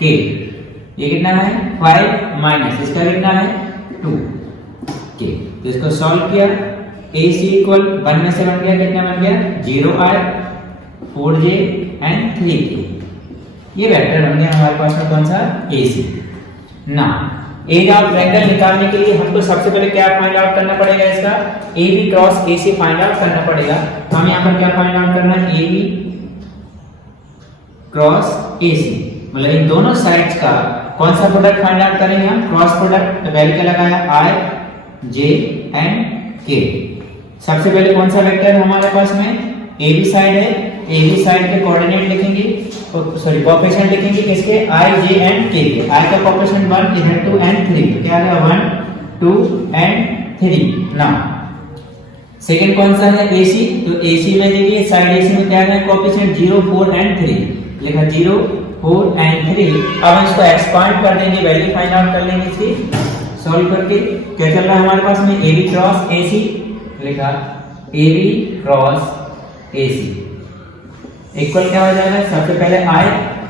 के। ये कितना है 5 माइनस इसका कितना है 2 के। तो इसको सॉल्व किया, ए सी इक्वल 1 में से बन गया कितना बन गया 0 आई 4 जे एंड 3 के। ये वेक्टर बन गया हमारे पास में कौन सा ए सी। ना एरिया ऑफ ट्रायंगल निकालने के लिए हमको सबसे पहले क्या फाइंड आउट करना पड़ेगा, इसका A B cross A C find out करना पड़ेगा। हम यहाँ पर क्या फाइंड आउट करना है, ए बी क्रॉस ए सी, मतलब इन दोनों साइड्स का कौन सा प्रोडक्ट फाइंड आउट करेंगे हम, क्रॉस प्रोडक्ट। तो पहले क्या लगाया आई जे एंड के। सबसे पहले कौन सा वेक्टर है हमारे पास में, ए बी साइड है, ए बी साइड के कोऑर्डिनेट लिखेंगे, सॉरी कोएफिशिएंट लिखेंगे किसके, आई जे एंड के के। आई का कोएफिशिएंट 1 इधर 2 एंड 3, क्या आ गया 1 2 एंड 3। ना सेकंड कौन सा है ए सी, तो ए सी में देखिए साइड ए सी में क्या है कोएफिशिएंट 0 4 एंड 3, लिखा 0 4 एंड 3। अब हम इसको एक्सपांड कर देंगे, वैल्यू फाइंड आउट कर लेंगे इसकी सॉल्व करके। क्या चल रहा है हमारे पास में, ए बी क्रॉस ए सी, लिखा A B cross A C equal क्या हो जाएगा, सबसे पहले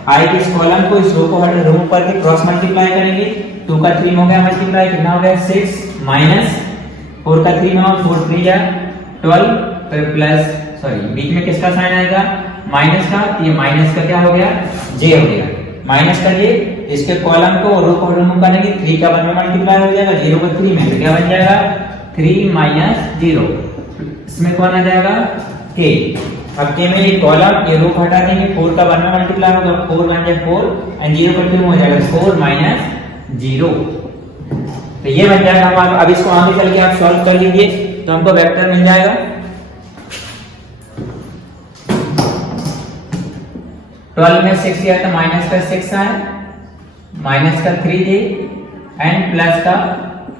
आई के इस कॉलम को इस रो को हट रो पर के क्रॉस मल्टीप्लाई करेंगे, 2 का 3 हो गया मल्टीप्लाई, कितना हो गया 6 माइनस 4 का 3 में 4 3 जा 12, फिर प्लस सॉरी बीच में किसका साइन आएगा माइनस का, ये माइनस का क्या हो गया जे हो गया, माइनस का जे। इसके कॉलम को रो को रिमूव करेंगे, 3 का 1 में मल्टीप्लाई हो जाएगा, 0 का 3 में क्या बन जाएगा 3 माइनस 0, इसमें कौन आ जाएगा के। अब के में ये कॉलम ये रो हटा देंगे, 4 का 1 में मल्टीप्लाई होगा, 4 1 जा 4 एंड 0 का 2 हो जाएगा 4 माइनस 0। तो ये बन जाएगा हमारा। अब इसको आगे चल के आप सॉल्व कर लीजिए तो हमको वेक्टर मिल जाएगा 12 में 6 गया तो माइनस का 6 आए, माइनस का 3 जे एंड प्लस का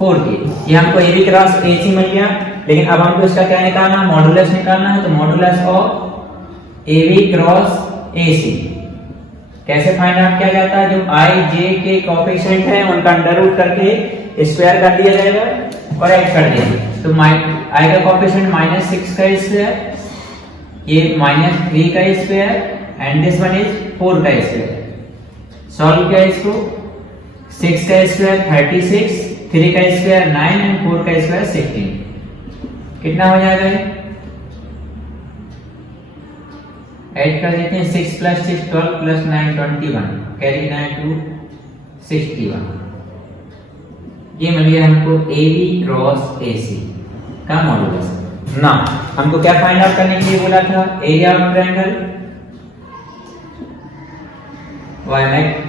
4 के। ये हमको ए बी क्रॉस ए सी मिल गया, लेकिन अब हमको इसका क्या निकालना है, मॉडुलस निकालना है। तो modulus of A B cross A C कैसे फाइंड आउट किया जाता है, जो आई जे के कोएफिशिएंट है उनका अंडर रूट करके स्क्वायर कर दिया जाएगा और ऐड कर दिया। तो आई का कोएफिशिएंट -6 का स्क्वायर, ये -3 का square and this one is 4 का स्क्वायर। सॉल्व किया इसको, 6 का स्क्वायर 36, 3 का स्क्वायर 9 एंड 4 का स्क्वायर 16, कितना हो जाएगा ये? ऐड कर देते हैं, 6 + 6 12 + 9 21, कैरी 9 to 61। ये मिल गया हमको AB क्रॉस AC का मॉडुलस। ना हमको क्या फाइंड आउट करने के लिए बोला था? Area of triangle.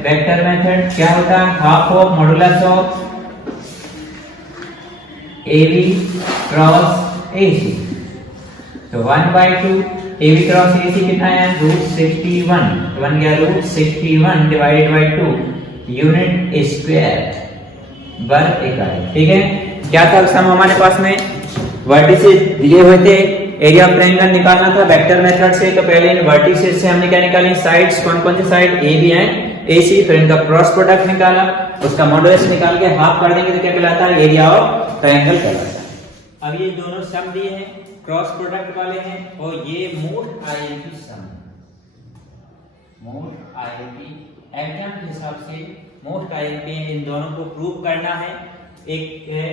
Vector method क्या होता है? Half of modulus of AB cross AC। तो 1/2 AB क्रॉस AC कितना है? √61, 1 गया √61 डिवाइडेड बाय 2 यूनिट स्क्वायर वर्ग इकाई। ठीक है, क्या था सम हमारे पास में? वर्टिसेस दिए हुए थे, एरिया ऑफ ट्रायंगल निकालना था वेक्टर मेथड से। तो पहले इन वर्टिसेस से हमने क्या निकाली? साइड्स, कौन कौन सी साइड? AB and AC। फिर इनका क्रॉस प्रोडक्ट निकाला, उसका मॉडुलस निकाल के हाफ कर देंगे तो क्या कहलाता है? एरिया ऑफ ट्रायंगल कहलाता है। अब ये दोनों सम दिए हैं, क्रॉस प्रोडक्ट वाले हैं, और ये मोड आएगी सम, मोड आएगी एग्जाम के हिसाब से मोस्ट आएंगे। इन दोनों को प्रूव करना है। एक है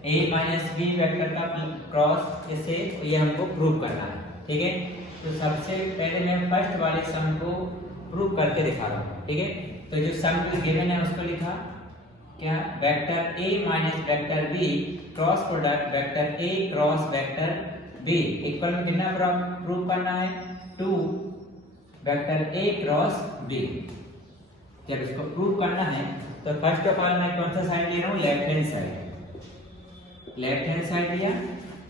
A - B वेक्टर का क्रॉस, इसे ये हमको प्रूव करना है। ठीक है, तो सबसे पहले मैं फर्स्ट वाले सम को प्रूव करके दिखा रहा हूँ। ठीक है, तो जो सम गिवन है उसको लिखा क्या? Vector A - vector B cross product vector A cross vector B equal में कितना प्रूव करना है? 2 वेक्टर A क्रॉस B। जब इसको प्रूव करना है तो फर्स्ट ऑफ ऑल मैं कौन सा साइड ले रहा हूँ? Left hand side, left hand side लिया।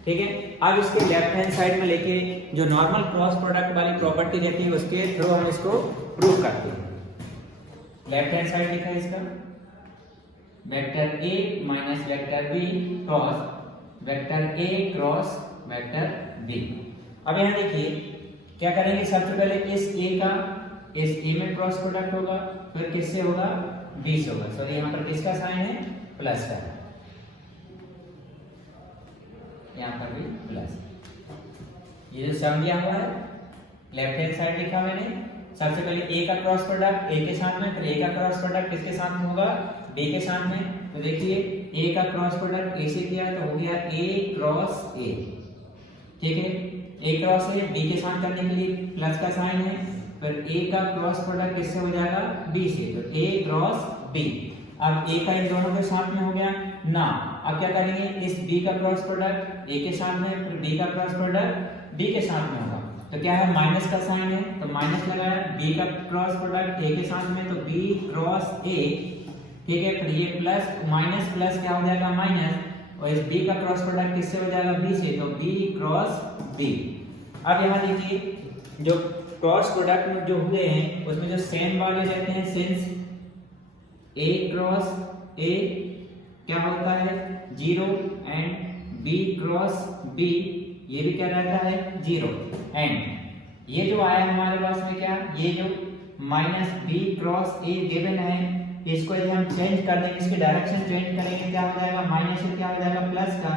ठीक है, अब इसके लेफ्ट हैंड साइड में लेके जो नॉर्मल क्रॉस प्रोडक्ट वाली प्रॉपर्टी रहती है उसके थ्रू हम इसको प्रूव करते हैं। लेफ्ट हैंड साइड लिखा है इसका vector A - vector B cross vector A cross vector B। अब यहाँ देखिए क्या करेंगे? सबसे पहले इस A में क्रॉस प्रोडक्ट होगा, फिर किससे होगा? B से होगा। सॉरी, यहाँ पर किसका साइन है? प्लस का, यहाँ पर भी प्लस। ये जो सम दिया हुआ है लेफ्ट हैंड साइड लिखा मैंने। सबसे पहले A का क्रॉस प्रोडक्ट A के साथ में, फिर A का क्रॉस प्रोडक्ट किसके साथ में होगा? B के साथ में। तो देखिए A का क्रॉस प्रोडक्ट A से किया तो हो गया A क्रॉस A। ठीक है, A क्रॉस A B के साथ करने के लिए प्लस का साइन है, फिर A का क्रॉस प्रोडक्ट किससे हो जाएगा? B से, तो A क्रॉस B। अब A का इन दोनों के साथ में हो गया ना। अब क्या करेंगे? इस B का क्रॉस प्रोडक्ट A के साथ में, फिर B का क्रॉस प्रोडक्ट B के साथ में होगा। तो क्या है? माइनस का साइन है, तो माइनस लगाया। B का क्रॉस प्रोडक्ट A के साथ में, तो B क्रॉस A। ठीक है, फिर ये प्लस माइनस प्लस क्या हो जाएगा? माइनस, और इस B का क्रॉस प्रोडक्ट किससे हो जाएगा? B से, तो B क्रॉस B। अब यहाँ देखिए जो क्रॉस प्रोडक्ट में जो हुए हैं उसमें जो सेम वाले रहते हैं, सिंस A क्रॉस A क्या होता है? 0 एंड B क्रॉस B ये भी क्या रहता है? 0। एंड ये जो आया हमारे पास में क्या? ये जो -B क्रॉस A गिवन है, इसको यदि हम चेंज कर देंगे, इसकी डायरेक्शन चेंज करेंगे, क्या हो जाएगा? माइनस से क्या हो जाएगा? प्लस का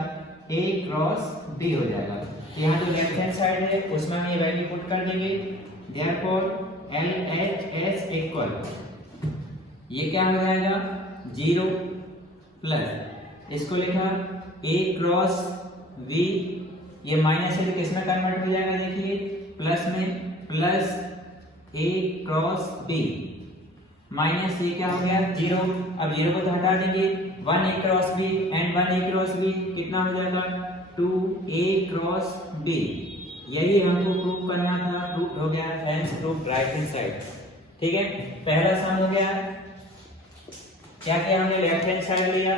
A क्रॉस B हो जाएगा। यहाँ जो लेफ्ट हैंड साइड है उसमें हम ये वैल्यू पुट कर देंगे। Therefore LHS इक्वल, ये क्या हो जाएगा? 0 प्लस इसको लिखा A क्रॉस V, ये माइनस से किस में कन्वर्ट हो जाएगा? देखिए प्लस में, plus A cross B minus ये क्या हो गया? 0। अब 0 को तो हटा देंगे, 1 A cross B and 1 A cross B कितना हो जाएगा? 2A cross B। यही हमको प्रूव करना था, प्रूव हो गया। Hence prove right hand side. ठीक है, पहला सम हो गया। क्या किया हमने? लेफ्ट हैंड साइड लिया,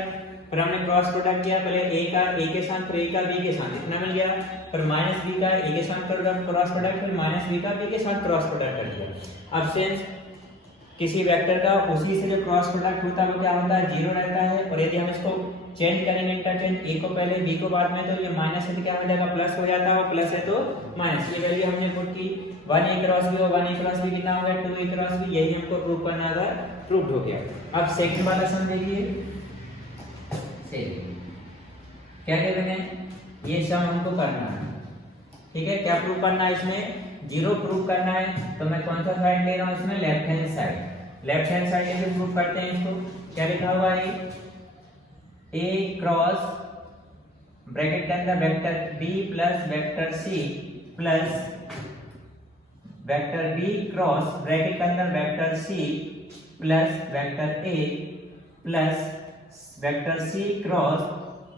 फिर हमने क्रॉस प्रोडक्ट किया। पहले A का A के साथ, फिर A का B के साथ, इतना मिल गया। फिर -B का A के साथ क्रॉस प्रोडक्ट, फिर -B का B के साथ क्रॉस प्रोडक्ट कर दिया। अब सिंस किसी वेक्टर का उसी से जो क्रॉस प्रोडक्ट होता है वो क्या होता है? 0 रहता है। और यदि हम इसको चेंज करेंगे, इंटरचेंज, A को पहले B को बाद में, तो ये माइनस है तो क्या हो जाएगा? प्लस हो जाता है, वो प्लस है तो माइनस। ये वैल्यू हमने पुट की 1 A क्रॉस B और 1 A क्रॉस B कितना हो गया? 2 A क्रॉस B। यही हमको प्रूव करना था, प्रूव हो गया। अब सेकंड वाला सम देखिए, क्या कहते हैं? ये सम हमको करना है। ठीक है, क्या प्रूव करना है? इसमें 0 प्रूव करना है। तो मैं कौन सा साइड ले रहा हूँ इसमें? Left hand side. Left hand side लेके प्रूव करते हैं इसको। क्या लिखा हुआ है? ए क्रॉस ब्रैकेट के अंदर vector B plus vector C plus vector B cross bracket के अंदर vector C plus vector A plus vector C cross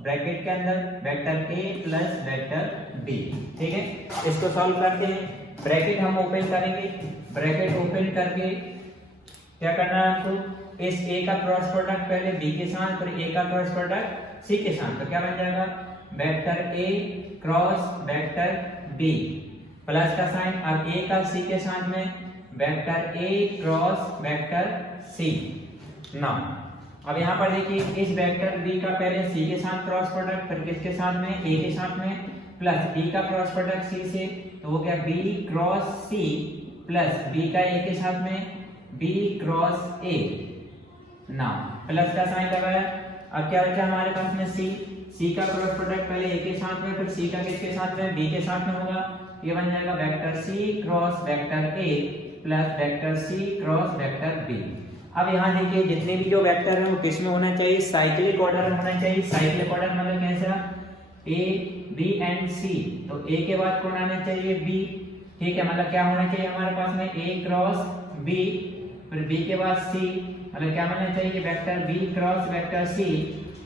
bracket के अंदर vector A plus vector B. ठीक है, इसको सॉल्व करते हैं। ब्रैकेट हम ओपन करेंगे, ब्रैकेट ओपन करके क्या करना है आपको, इस ए का क्रॉस प्रोडक्ट पहले बी के साथ फिर ए का क्रॉस प्रोडक्ट सी के साथ, तो क्या बन जाएगा vector A cross vector B plus का साइन, अब ए का सी के साथ में vector A cross vector C. Now अब यहाँ पर देखिए इस वेक्टर बी का पहले सी के साथ क्रॉस प्रोडक्ट फिर किसके साथ में ए के साथ में प्लस बी का क्रॉस प्रोडक्ट सी से, तो वो क्या B cross C plus B का ए के साथ में B cross A. Now plus का साइन लगाया, अब क्या बचा हमारे पास में सी का क्रॉस प्रोडक्ट पहले ए के साथ में फिर सी का किसके साथ में बी के साथ में होगा, ये बन जाएगा vector C cross vector A plus vector C cross vector B. अब यहाँ देखिए जितने भी जो वेक्टर है वो किस में होना चाहिए, साइक्लिक ऑर्डर में होना चाहिए। साइक्लिक ऑर्डर मतलब कैसा, ए बी एंड सी, तो ए के बाद कौन आना चाहिए बी। ठीक है, मतलब क्या होना चाहिए हमारे पास में ए क्रॉस बी फिर बी के बाद सी, मतलब क्या होना चाहिए vector B cross vector C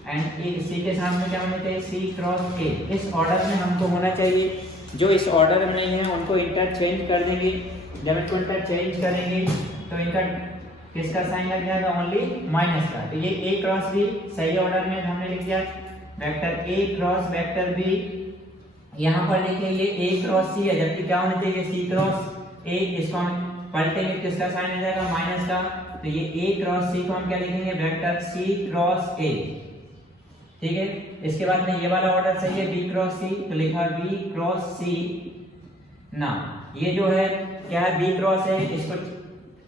and C के साथ में क्या होना चाहिए सी क्रॉस ए। इस ऑर्डर में हमको होना चाहिए, जो इस ऑर्डर में नहीं है उनको इंटरचेंज कर देंगे। जब इसको इंटरचेंज करेंगे तो इनका किसका साइन लग जाएगा, ओनली माइनस का। तो ये ए क्रॉस बी सही ऑर्डर में हमने लिख दिया vector A cross vector B. यहाँ पर देखिए ये ए क्रॉस सी है जबकि क्या होना चाहिए सी क्रॉस ए, इसको हम पलटेंगे किसका साइन आ जाएगा माइनस का, तो ये ए क्रॉस सी को हम क्या लिखेंगे वेक्टर सी क्रॉस ए। ठीक है, इसके बाद में ये वाला ऑर्डर सही है बी क्रॉस सी, तो लिखा बी क्रॉस सी। ना ये जो है क्या है बी क्रॉस है, इसको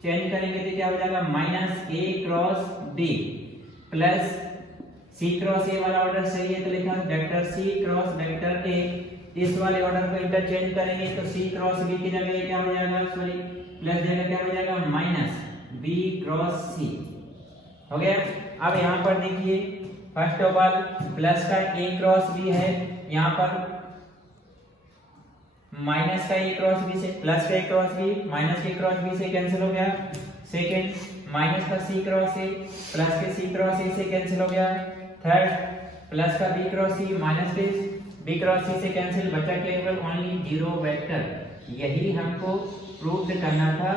चेंज करेंगे तो क्या हो जाएगा minus A cross B plus C cross A वाला ऑर्डर सही है तो लिखा vector C cross vector A. इस वाले ऑर्डर को इंटरचेंज करेंगे तो सी क्रॉस बी की जगह क्या हो जाएगा, सॉरी प्लस जगह क्या हो जाएगा माइनस बी क्रॉस सी हो गया। अब यहाँ पर देखिए फर्स्ट ऑफ ऑल प्लस का ए क्रॉस बी है, यहाँ पर माइनस का ए क्रॉस बी से प्लस का ए क्रॉस बी माइनस के क्रॉस बी से कैंसिल हो गया। सेकेंड माइनस का सी क्रॉस ए प्लस के सी क्रॉस ए से कैंसिल हो गया। थर्ड प्लस का बी क्रॉस सी माइनस के बी क्रॉस सी से कैंसिल, बचा केवल ओनली जीरो वेक्टर। यही हमको प्रूव करना था।